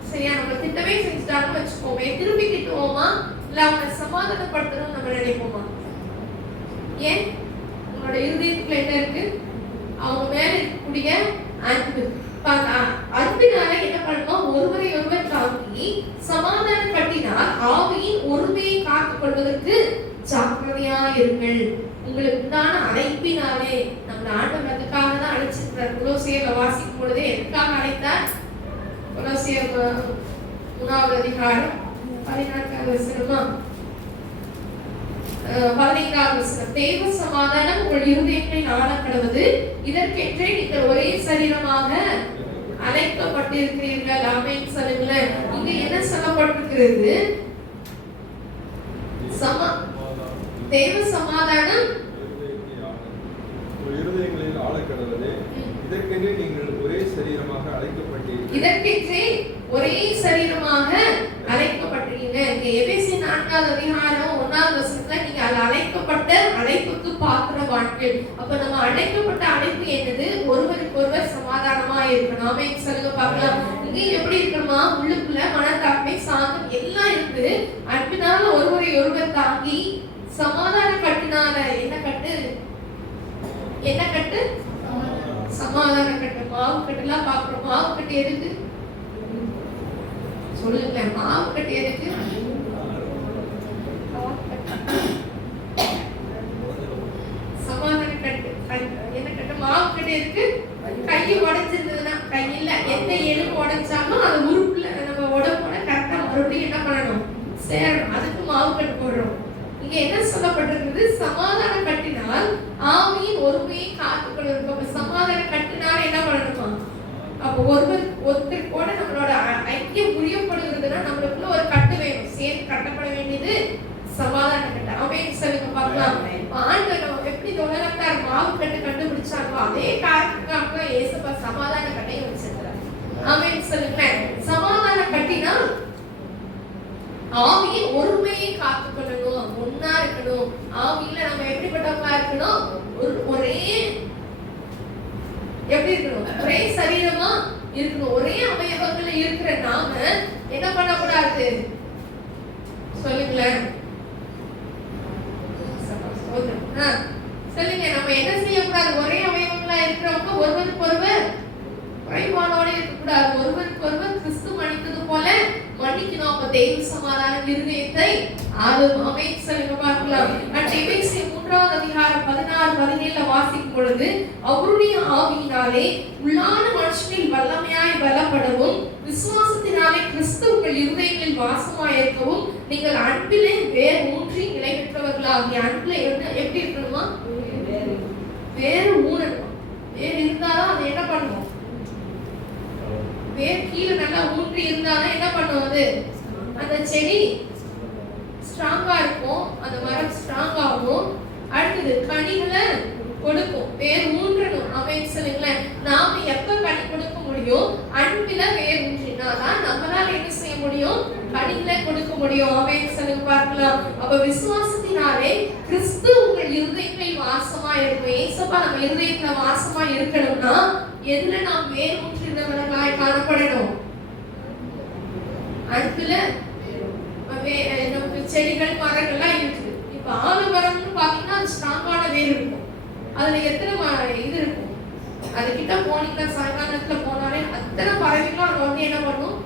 சரியா? நம்ம திட்டமே செஞ்சுட்டாங்கன்னு வச்சுக்கோமே, திருப்பி திட்டுவோமா இல்ல அவங்க சமாதானப்படுத்தணும்னு நம்ம நினைப்போமா? ஏன்? உங்களோட இருதயத்துக்குள்ள என்ன இருக்கு? அவங்க மேல இருக்கக்கூடிய அன்பு. அன்பினால என்ன பண்ணணும்? ஒருவரை ஒருவர் தாங்கி சமாதானம் கட்டினால் ஆவியின் ஒருமையை காத்துக் கொள்வதற்கு ஜாக்கிரதையா இருங்கள். உங்களுக்கு உண்டான அழைப்பினாலே நம்ம ஆண்டவர் அதுக்காக தான் அழைச்சிருக்கிறார். கொலோசியர்ல வாசிக்கும் பொழுது எதுக்காக அழைத்தார்? கொலோசியர் 3வது அதிகாரம் 14வது வசனமா 15வது வசனம். தேவ சமாதானம் உங்கள் இருதயங்களில் ஆளக்கடவது, இதற்கென்றே நீங்கள் ஒரே சரீரமாக அழைக்கப்பட்டிருக்கிறீர்கள். ஆமென் சொல்லுங்களேன். இங்க என்ன சொல்லப்பட்டிருக்கிறது? தேவ சமாதானம் இருதயங்களில் ஆளக்கடவது, இதற்கென்றே நீங்கள் ஒரே சரீரமாக அழைக்கப்பட்டீர்கள். இதற்கென்றே ஒரே சரீரமாக அழைக்கப்பட்டீங்க. இங்க எபேசியர் 4வது அதிகாரம் 1வது வசனத்துல நீங்க அழைக்கப்பட்ட அழைப்புக்கு பாத்திரவான்கள். அப்ப நம்ம அழைக்கப்பட்ட அழைப்பு என்னது? ஒருவருக்கு ஒருவர் சமாதானமா இருக்கணும். ஆமென் சொல்லுங்க பார்க்கலாம். இங்க எப்படி இருக்கணுமா? உள்ளுக்குள்ள மனத்தாண்மை, சாந்தம் எல்லாம் இருக்கு. அன்பினால ஒருவரை ஒருவர் தாங்கி சமாதான கட்டினால என்ன கட்டு? என்ன கட்டு? சமாதான கட்டு. மாவு கட்டுலாம் பாக்குறோம். மாவு கட்டு எதுக்கு? சொல்லுங்க. மாவு கட்டு எதுக்கு? சமாதான கட்டு. என்ன கட்டு? மாவு கட்டு எதுக்கு? கையை உடைச்சிருந்ததுன்னா, கையில எந்த எலும்பு உடைச்சாலும் அது உறுப்புல நம்ம உடம்போட கரெக்டா மறுபடியும் என்ன பண்ணணும்? சேரணும். அதுக்கு மாவு கட்டு போடுறோம். இங்க என்ன சொல்லப்பட்டிருக்கிறது? சமாதான கட்டினால் ஆவியின் ஒருமையை காத்துக்கொள்வது. அப்ப சமாதான கட்டினால் என்ன பண்ணணுமா? அப்ப ஒருத்தர் கூட நம்மளோட ஐக்கியம் புரியப்படுகிறதுனா நம்மளுக்குள்ள ஒரு கட்டு வேணும். சேர்த்து கட்டப்பட வேண்டியது சமாதான கட்டு. ஆமென் சொல்லுங்க பார்க்கலாம். ஆண்டவர் எப்படி உலகத்தார் மாவு கட்டு கண்டுபிடிச்சாங்களோ அதே காரணத்துக்காக இயேசுப்பா சமாதான கட்டையும் வச்சிருக்கிறார். ஆமென் சொல்லுங்க. சமாதான கட்டினால் ஆவியின் ஒருமையை காத்துக்கொள்ளணும், ஒன்னா இருக்கணும். ஆவியில நம்ம எப்படிப்பட்டவங்களா இருக்கணும்? ஒரே எப்படி இருக்கணும்? ஒரே சரீரமா இருக்கணும். ஒரே அவயவங்கள்ல இருக்கிற நாம என்ன பண்ணக்கூடாது? சொல்லுங்களேன். சொல்லுங்க. நம்ம என்ன செய்யக்கூடாது? ஒரே அவயவங்களா இருக்கிறவங்க ஒருவருக்கு ஒருவர் குறைபாடோட இருக்கக்கூடாது. ஒருவருக்கு ஒருவர் கிறிஸ்து மன்னித்தது போல மன்னிக்கணும். அப்ப தெய்வ சமாதானம் இருதயத்தை ஆளும். ஆமென் சொல்லுங்க பார்க்கலாம். எபேசியர் 3வது அதிகாரம் 16-17 வாசிக்கும் பொழுது அவருடைய ஆவியினாலே உள்ளான மனுஷனில் வல்லமையாய் பலப்படவும் விசுவாசத்தினாலே கிறிஸ்து உங்கள் இருதயங்களில் வாசமாய் இருக்கவும் நீங்கள் அன்பிலே வேர் ஊன்றி நிலை பெற்றவர்களாகிய. அன்பிலே எப்படி இருக்கணுமா? வேறு ஊனணும். வேறு இருந்தாலும் அது என்ன பண்ணுவோம்? வேர் கீழே நல்லா ஊன்றி இருந்தாலும் என்ன பண்ணும்? அது அந்த செடி ஸ்ட்ராங்கா இருக்கும், அந்த மரம் ஸ்ட்ராங் ஆகும். அடுத்தது கனிகளை கொடுக்கும். வேர் ஊன்றணும். ஆமென் சொல்லுங்களேன். நாம எப்ப கனி கொடுக்க முடியும்? அன்பில வேர் ஊன்றினாதான் நம்மளால என்ன செய்ய முடியும்? கனிகளை கொடுக்க முடியும். ஆமென் சொல்லுங்க பார்க்கலாம். அப்ப விசுவாசத்தினாலே கிறிஸ்து உங்கள் இருதயங்களில் வாசமா இருக்கும். ஏசப்பா நம்ம இருதயத்துல வாசமா இருக்கணும்னா எதுல நாம் வேர் ஊன்றினவர்களாய் காணப்படணும்? அன்பில. நமக்கு செடிகள் மரங்கள்லாம் இருக்குது. இப்ப ஆலமரம்னு பாத்தீங்கன்னா அது ஸ்ட்ராங்கான வேர் இருக்கும். அதுல எத்தனை இது இருக்கும்? அது கிட்ட போனீங்கன்னா சாயங்காலத்துல போனாலே அத்தனை பறவைகளும் அங்க வந்து என்ன பண்ணும்?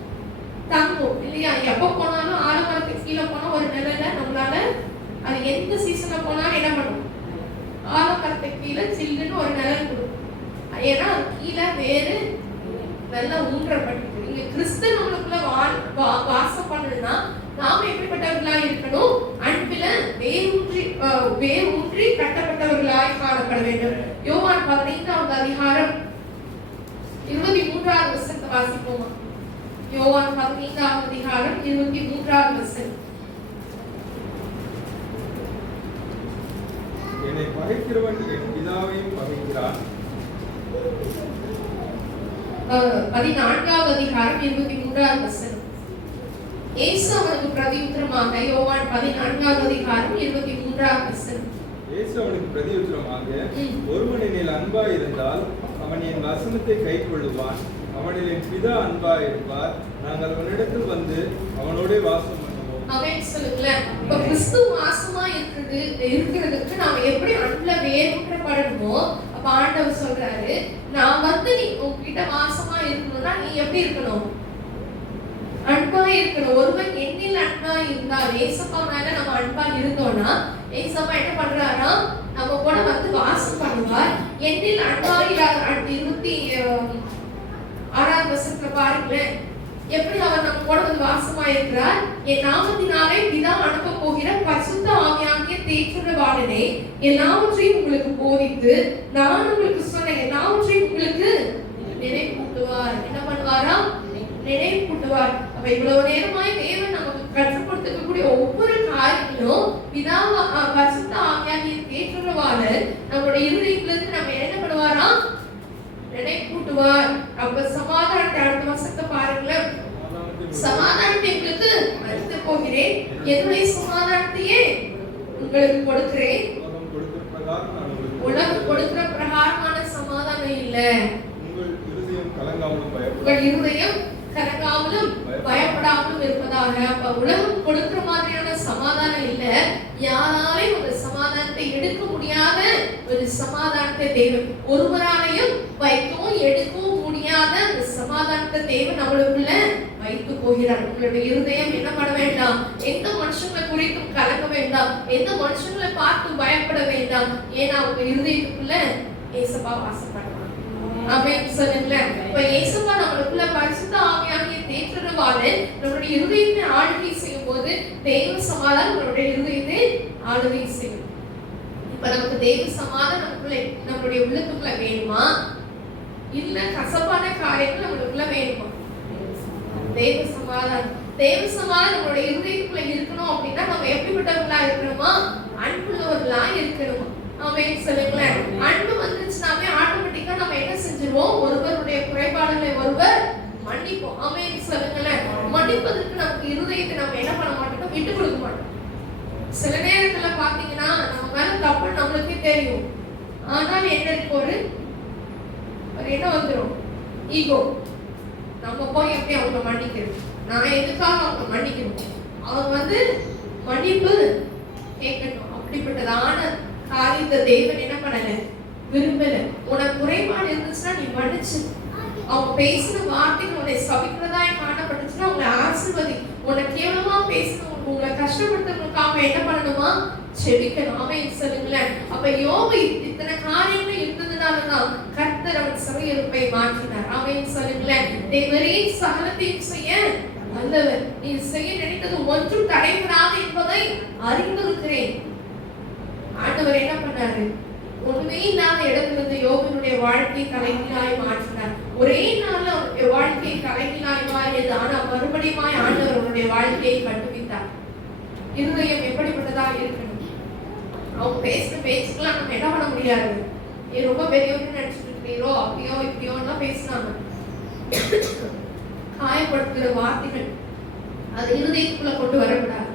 தங்கும் இல்லையா? எப்ப போனாலும் ஆலமரத்துக்கு கீழே போனா ஒரு நிலையில நம்மளால அது எந்த சீசன்ல போனாலும் என்ன பண்ணும்? ஆலமரத்துக்கு கீழே சில்லுன்னு ஒரு நிழல் கொடுக்கும். ஏன்னா அது கீழே வேறு நல்லா ஊன்றப்பட்டிருக்கு. இங்க கிறிஸ்து நம்மளுக்குள்ள வாசம் பண்ணணும்னா நாம எப்படிப்பட்டவர்களாய் இருக்கணும்? அன்பில வேர் ஊன்றி கட்டப்பட்டவர்களாய் காணப்பட வேண்டும். யோவான் 15வது அதிகாரம் 23வது வசனத்தை வாசிப்போமா? யோவான் 15வது அதிகாரம் 23வது வசனம். என்னை பகைக்கிறவன் என் பிதாவையும் பகைக்கிறான். 14வது அதிகாரம் 23வது வசனம். இயேசு அவனுக்கு பிரதியுத்தரமாக, யோவான் 14வது அதிகாரம் 23வது வசனம். இயேசு அவனுக்கு பிரதியுத்தரமாக, ஒருவன் என்னில் அன்பாய் இருந்தால் அவன் என் வசனத்தை கைக்கொள்ளுவான். அவனில் என் பிதா அன்பாய் இருப்பார். நாங்கள் அவனிடத்தில் வந்து அவனோட வாசம் பண்ணுவோம். அவன் சொல்லுங்களேன், இப்ப கிறிஸ்து வாசமா இருக்கிறதுக்கு நாம எப்படி அன்புல வேறுபடணுமோ, அப்ப ஆண்டவர் சொல்றாரு, நான் வந்து நீ உன்கிட்ட வாசமா இருக்கணும்னா நீ எப்படி இருக்கணும்? அன்பா இருக்கணும். ஒருவன் என்னில் அன்பா இருந்தால், ஏசப்பா மேல நம்ம அன்பா இருந்தோம்னா ஏசப்பா என்ன பண்றாரா, நம்ம கூட வந்து வாசம் பண்ணுவார். என்னில் அன்பா 26வது வசனத்துல பாருங்களேன், எப்படி அவர் நம்ம கூட வந்து வாசமா இருக்கிறார். என் நாமத்தினாலே பிதா அனுப்ப போகிற பரிசுத்த ஆவியாகிய தேற்றவாளனே எல்லாவற்றையும் உங்களுக்கு போதித்து நான் உங்களுக்கு சொன்ன எல்லாவற்றையும் உங்களுக்கு நினைப்பூட்டுவார். என்ன பண்ணுவாரா? நினைப்பூட்டுவார். அப்ப இவ்வளவு நேரமாய் தேவன் நமக்கு கற்றுக் கொடுத்திருக்கக்கூடிய ஒவ்வொரு காரியங்களும் பிதா பரிசுத்த ஆவியாகிய தேற்றவாளர் நம்மளுடைய இருதயத்திலிருந்து நம்ம என்ன பண்ணுவாரா? நினைப்பூட்டுவார். அப்ப சமாதானத்தை அடுத்த வசனத்தை பாருங்களேன். சமாதானத்தை உங்களுக்கு அளித்து போகிறேன், என்னுடைய சமாதானத்தையே உங்களுக்கு கொடுக்கிறேன். உலகம் கொடுக்கிற பிரகாரமான சமாதானம் இல்ல. உங்கள் இருதயம் கலங்காமலும் பயப்படாமலும் இருப்பதாக. அப்ப உலகம் கொடுக்கிற மாதிரியான சமாதானம் இல்ல. யாராலையும் ஒரு சமாதானத்தை எடுக்க முடியாத ஒரு சமாதானத்தை தேவன், ஒருவராலையும் வைக்கவும் எடுக்கவும் முடியாத அந்த சமாதானத்தை தேவன் நம்மளுக்குள்ள வைத்து போகிறார். உங்களுடைய இருதயம் என்ன பண்ண வேண்டாம், எந்த மனுஷங்களை குறித்தும் கலங்க வேண்டாம், எந்த மனுஷங்களை பார்த்து பயப்பட வேண்டாம். ஏன்னா உங்க இருதயத்துக்குள்ள ஏசப்பா வாசப்படுவார். அப்படின்னு சொல்லுங்களேன். இப்ப ஏசப்பா நம்மளுக்குள்ள பரிசுத்த ஆவியாகிய தேற்றவாளர் நம்மளுடைய இருதயத்தை ஆளுகை செய்யும் போது தெய்வ சமாதானம் நம்மளுடைய இருதயத்தை ஆளுகை செய்யும். இப்ப நமக்கு தெய்வ சமாதானம் நமக்குள்ள நம்மளுடைய உள்ளத்துக்குள்ள வேணுமா, இல்ல கசப்பான காரியங்கள் நம்மளுக்குள்ள வேணுமா? தெய்வ சமாதானம் நம்மளுடைய இருதயத்துக்குள்ள இருக்கணும் அப்படின்னா நம்ம எப்படிப்பட்டவர்களா இருக்கணுமா? அன்புள்ளவர்களா இருக்கணுமா? ஆமென் சொல்லுங்களேன். அன்பு வந்துச்சுனாவே ஆட்டோமேட்டிக்கா நம்ம என்ன செஞ்சிருவோம்? ஒருவருடைய குறைபாடுகளை ஒருவர் மன்னிப்போம். ஆமென் சொல்லுங்களேன். மன்னிப்பதற்கு நமக்கு இருதயத்தை நம்ம என்ன பண்ண மாட்டோம்? விட்டு கொடுக்க மாட்டோம். சில நேரத்துல பாத்தீங்கன்னா நம்ம மேல தப்பு நம்மளுக்கே தெரியும், ஆனால் என்ன ஒரு என்ன வந்துடும்? ஈகோ. நம்ம போய் எப்படி அவங்க மன்னிக்கிறது? நான் எதுக்காக அவங்க மன்னிக்கணும்? அவங்க வந்து மன்னிப்பு கேட்கணும். அப்படிப்பட்டதான காரியத்தை தேவன் என்ன பண்ணல, விரும்பல. உனக்கு குறைபாடு இருந்துச்சுன்னா நீ மன்னிச்சு, அவங்க பேசின வார்த்தைகள் உன்னை சபிக்கிறதா காணப்பட்டுச்சுன்னா உங்களை ஆசீர்வதி. உனக்கு கேவலமா பேசணும், உங்களை கஷ்டப்படுத்துறதுக்காக என்ன பண்ணணுமா? செபிக்கணும். ஆமென் சொல்லுங்களேன். அப்ப யோபு இத்தனை காரியங்கள் இருந்ததுனாலதான் கர்த்தர் அவன் சிறையிருப்பை மாற்றினார். ஆமென் சொல்லுங்களேன். தேவரே சகலத்தையும் செய்ய வல்லவர், நீ செய்ய நினைத்தது ஒன்றும் தடைபடாது என்பதை அறிந்திருக்கிறேன். ஆண்டவர் என்ன பண்ணாரு? ஒண்ணுமே இல்லாத இடத்துல இருந்து யோபனுடைய வாழ்க்கை தலைகீழாய் மாற்றினார். ஒரே நாள்ல அவருடைய வாழ்க்கை தலைகீழாய் மாறியது. ஆனா மறுபடியும் ஆண்டவர் அவருடைய வாழ்க்கையை கண்டுபிடித்தார். இருதயம் எப்படிப்பட்டதா இருக்கணும்? அவங்க பேசுற பேச்சுக்கெல்லாம் நம்ம என்ன பண்ண முடியாது. நீ ரொம்ப பெரியவங்க நினைச்சிட்டு இருக்கிறீரோ, அப்படியோ இப்படியோ எல்லாம் பேசினாங்க. காயப்படுத்துகிற வார்த்தைகள் அது இருதயத்துக்குள்ள கொண்டு வரக்கூடாது.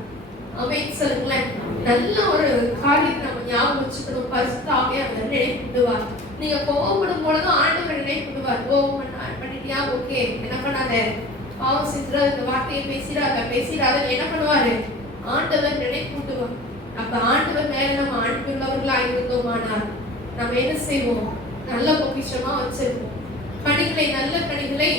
ஆமென் சொல்லுங்களேன். நல்ல ஒரு காரியத்தை நம்ம ஞாபகம் வச்சுக்கணும். பரிசுத்த ஆவியானவர் நினைப்புடுவார். நீங்க கோபப்படும் பொழுது ஆண்டவர் நினைப்புடுவார். கோபம் பண்ணிட்டியா, ஓகே, என்ன பண்ணாத, பாவம் செஞ்சிடாத, இந்த வார்த்தையை பேசிடாத என்ன பண்ணுவாரு? ஆண்டவர் நினைப்புடுவார். அப்ப ஆண்டவர் மேல நம்ம அன்புள்ளவர்களா இருந்தோமானால் நம்ம என்ன செய்வோம்? நல்ல பொக்கிஷமா வச்சிருப்போம். கனிகளை, நல்ல கனிகளை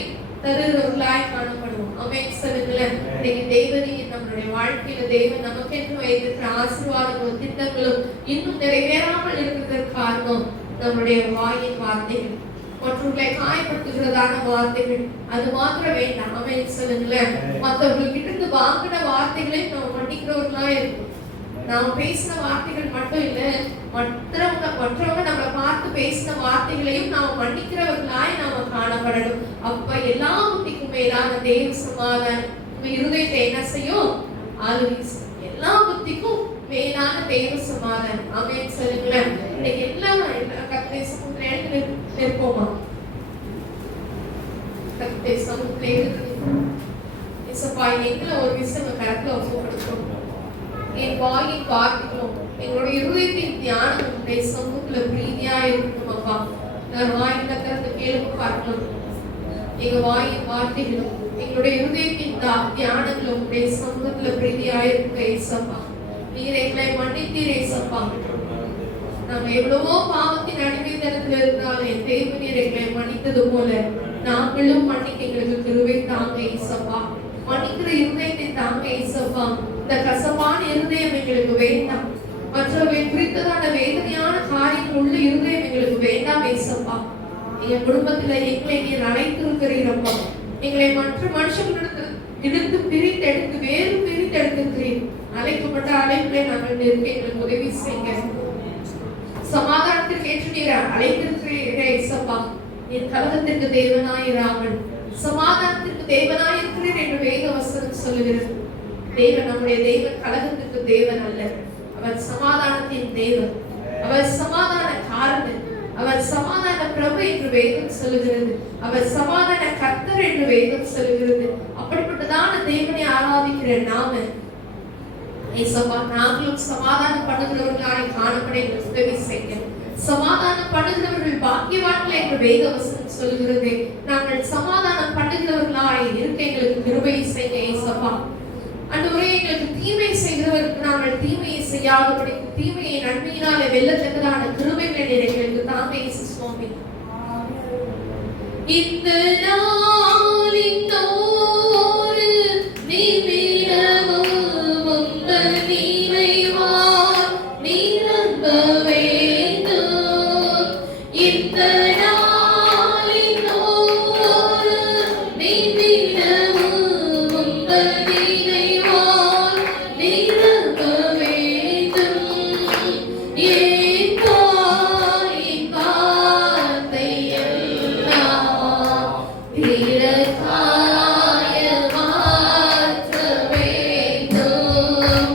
தருகிறவர்களாய் காணப்படுவோம். ஆமென் சொல்லுங்களேன். இன்னைக்கு தேவனின் நம்மளுடைய வாழ்க்கையில தேவன் நமக்கென்று வைத்திருக்கிற ஆசீர்வாதங்களும் திட்டங்களும் இன்னும் நிறைவேறாமல் இருக்கிறதற்கு காரணம் நம்முடைய வாயின் வார்த்தைகள், மற்றவர்களை காயப்படுத்துகிறதான வார்த்தைகள். அது மாத்திரம் வேண்டாம். ஆமென் சொல்லுங்களேன். மற்றவர்கள் கிட்ட வாங்கின வார்த்தைகளை நம்ம மன்னிக்கிறவர்களா இருக்கும். நாம் பேசின வார்த்தைகள் மட்டும் இல்ல, மற்றவங்க நம்மளை பார்த்து பேசின வார்த்தைகளையும் நாம் மன்னிக்கிறவர்களாய் நாம காணப்படணும். அப்ப எல்லா புத்திக்கும் மேலான தேவ சமாதானம் உங்க இருதயத்தை என்ன செய்யும்? ஆளுகை. எல்லா புத்திக்கும் மேலான தேவ சமாதானம். ஆமென் சொல்லுங்களேன். இன்னைக்கு எல்லாம் கர்த்தருடைய சமூகத்துல நிற்போமா? கர்த்தருடைய சமூகத்துல இயேசுப்பா, எங்களை ஒரு விஷயம் கருத்துல ஒப்புக்கொடுக்கிறோம். என் வாயின் வார்த்தைகளும் எங்களுடைய இருதயத்தின் தியானம் உங்களுடைய சமூகத்துல பிரீதியா இருக்கணும் அப்பா. நான் வாயின் கத்திரத்தை கேள்வி பார்க்கணும். எங்க வாயின் வார்த்தைகளும் எங்களுடைய இருதயத்தின் தியானங்களும் உங்களுடைய சமூகத்துல பிரீதியா இருக்க இயேசப்பா. நீர் எங்களை மன்னித்தீர் இயேசப்பா. நாங்க எவ்வளவோ பாவத்தின் அடிமைத்தனத்துல இருந்தாலும் என் தேவ நீர் எங்களை மன்னித்தது போல நாங்களும் மன்னிக்க எங்களுக்கு கிருபை தாங்க இயேசப்பா. மன்னிக்கிற இருதயத்தை தாங்க இயேசப்பா. இந்த கசப்பான இருதயம் எங்களுக்கு வேண்டாம். மற்றவை குறித்ததான வேதனையான காரியங்கள் உள்ள இருதயம் எங்களுக்கு வேண்டாம் இயேசப்பா. எங்க குடும்பத்துல எங்களை நீர் அழைத்திருக்கிறீரப்பா. எங்களை மற்ற மனுஷர்களிடத்தில் இழுத்து பிரித்தெடுத்து வேறு பிரித்தெடுத்திருக்கிறீர். அழைக்கப்பட்ட அழைப்பிலே நாங்கள் நிற்க எங்களுக்கு உதவி செய்யுங்க. சமாதானத்திற்கு ஏற்று நீர் அழைத்திருக்கிறீரே இயேசப்பா. நீர் கலகத்திற்கு தேவனாயிராமல் சமாதானத்திற்கு தேவனாயிருக்கிறீர் என்று வேத வசனம் சொல்லுகிறது. தேவன் நம்முடைய தேவன் கலகத்திற்கு தேவன் அல்ல. அவர் சமாதானத்தின் தேவன். அவர் சமாதான காரணன். அவர் சமாதான பிரபு என்று வேதம் சொல்லுகிறது. அவர் சமாதான கர்த்தர் என்று வேதம் சொல்லுகிறது. அப்படிப்பட்டதான தேவனை ஆராதிக்கிற நாம இயேசுப்பா, நாங்களும் சமாதானம் பண்ணுகிறவர்களாய் காணப்பட எங்களுக்கு உதவி செய்ய. சமாதானம் பண்ணுகிறவர்கள் பாக்கியவான்கள் என்று வேத வசனம் சொல்லுகிறது. நாங்கள் சமாதானம் பண்ணுகிறவர்களாய் இருக்க எங்களுக்கு கிருபை செய்ய இயேசுப்பா. ஆண்டவரே, எங்களுக்கு தீமை செய்கிறவருக்கு நாங்கள் தீமையை செய்யாதபடி தீமையை நன்மையினாலே வெல்லத்தக்கதான கிருபைகளை எங்களுக்கு தாங்க இயேசு சுவாமி. இந்த நாளின் தோறு நிமிடமும் உங்கள் நினைவால் நிரம்ப வேண்டும். இந்த நாளின் தோறு நிமிடமும் உங்கள் நினைவால் நிரம்ப வேண்டும். என் வாயின் வார்த்தை எல்லாம் பிறகாய மாற்ற வேண்டும்.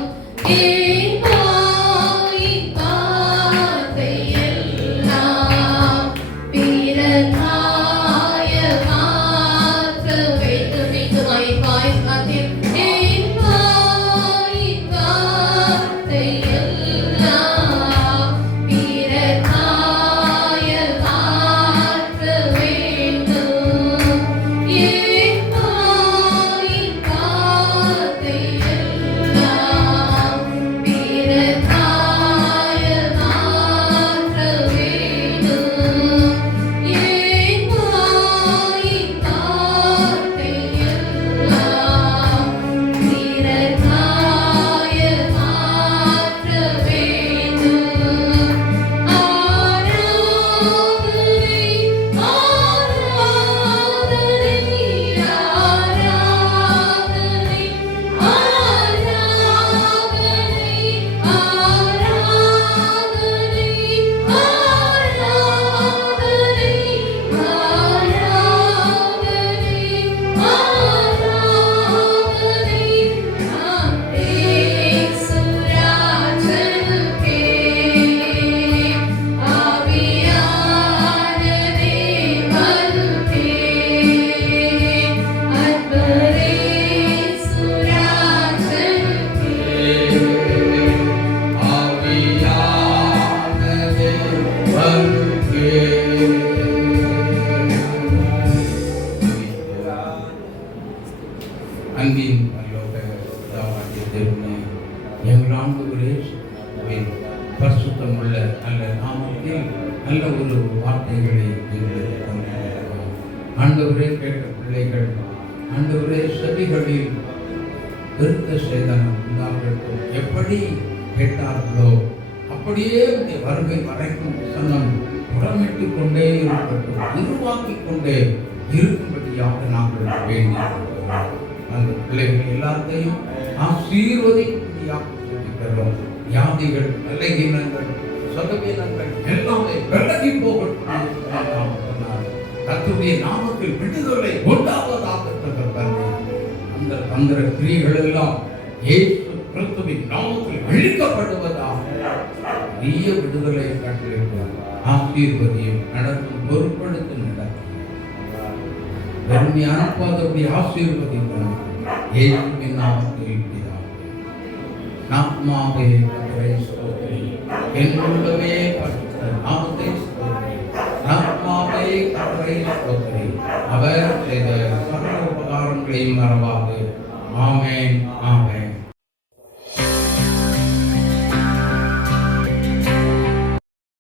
என் வாயின் வார்த்தை எல்லாம் பிறகாய மாற்ற வேண்டும். மீண்டுமாய் வாய் காத்தில் என் வாயின் வார்த்தை எல்லாம் பிறகாய மாற்ற வேண்டும். என் வாயின் வார்த்தை எல்லாம் பிறகாய மாற்ற வேண்டும். என் வாயின் வார்த்தை எல்லாம் பிறகாய மாற்ற வேண்டும். அன்பின் பரலோக பிதாவாகிய தேவனே, எங்கள் ஆண்டவரே இயேசுவின் பரிசுத்தமுள்ள நல்ல நாமத்தில் நல்ல ஒரு வார்த்தைகளை எங்களுக்கு தந்திருக்கிறோம். ஆண்டவரே, கேட்ட பிள்ளைகள் ஆண்டவரே செவிகளில் விருத்த சேதனம் உண்டாகட்டும். எப்படி கேட்டார்களோ அப்படியே உடைய வருகை வரைக்கும் வசனம் புறமிட்டுக் கொண்டே இருக்கட்டும், உருவாக்கிக் கொண்டே இருக்கும்படியாக நாங்கள் வேண்டியிருக்கிறோம். அந்த பிள்ளைகள் எல்லாத்தையும் ஆசீர்வதிக்கும்படியாக சொல்லிக்கிறோம். வியாதிகள், பலகீனங்கள், சதவீனங்கள் எல்லாமே விலகி போகட்டும். கர்த்தருடைய நாமத்தில் விடுதலை உண்டாவதாக அந்த தந்திர கிரியைகள் எல்லாம் இயேசு கிறிஸ்துவின் நாமத்தில் அழிக்கப்படுவதாக. பெரிய விடுதலை கட்டளையிட்டார். ஆசீர்வதியும் நடக்கும் பொருட்படுத்தி நடக்கும். வெறுமை அனுப்பாதபடி ஆசீர்வதிக்கிறார். இயேசுவின் நாமத்தில் பிதாவே. நாமாவே கர்த்தரை ஸ்தோத்திரி. என் உள்ளமே பரிசுத்த நாமத்தை ஸ்தோத்திரி. நாமாவே கர்த்தரை ஸ்தோத்திரி. அவர் செய்த சகல உபகாரங்களையும் மறவாது. ஆமென், ஆமென்.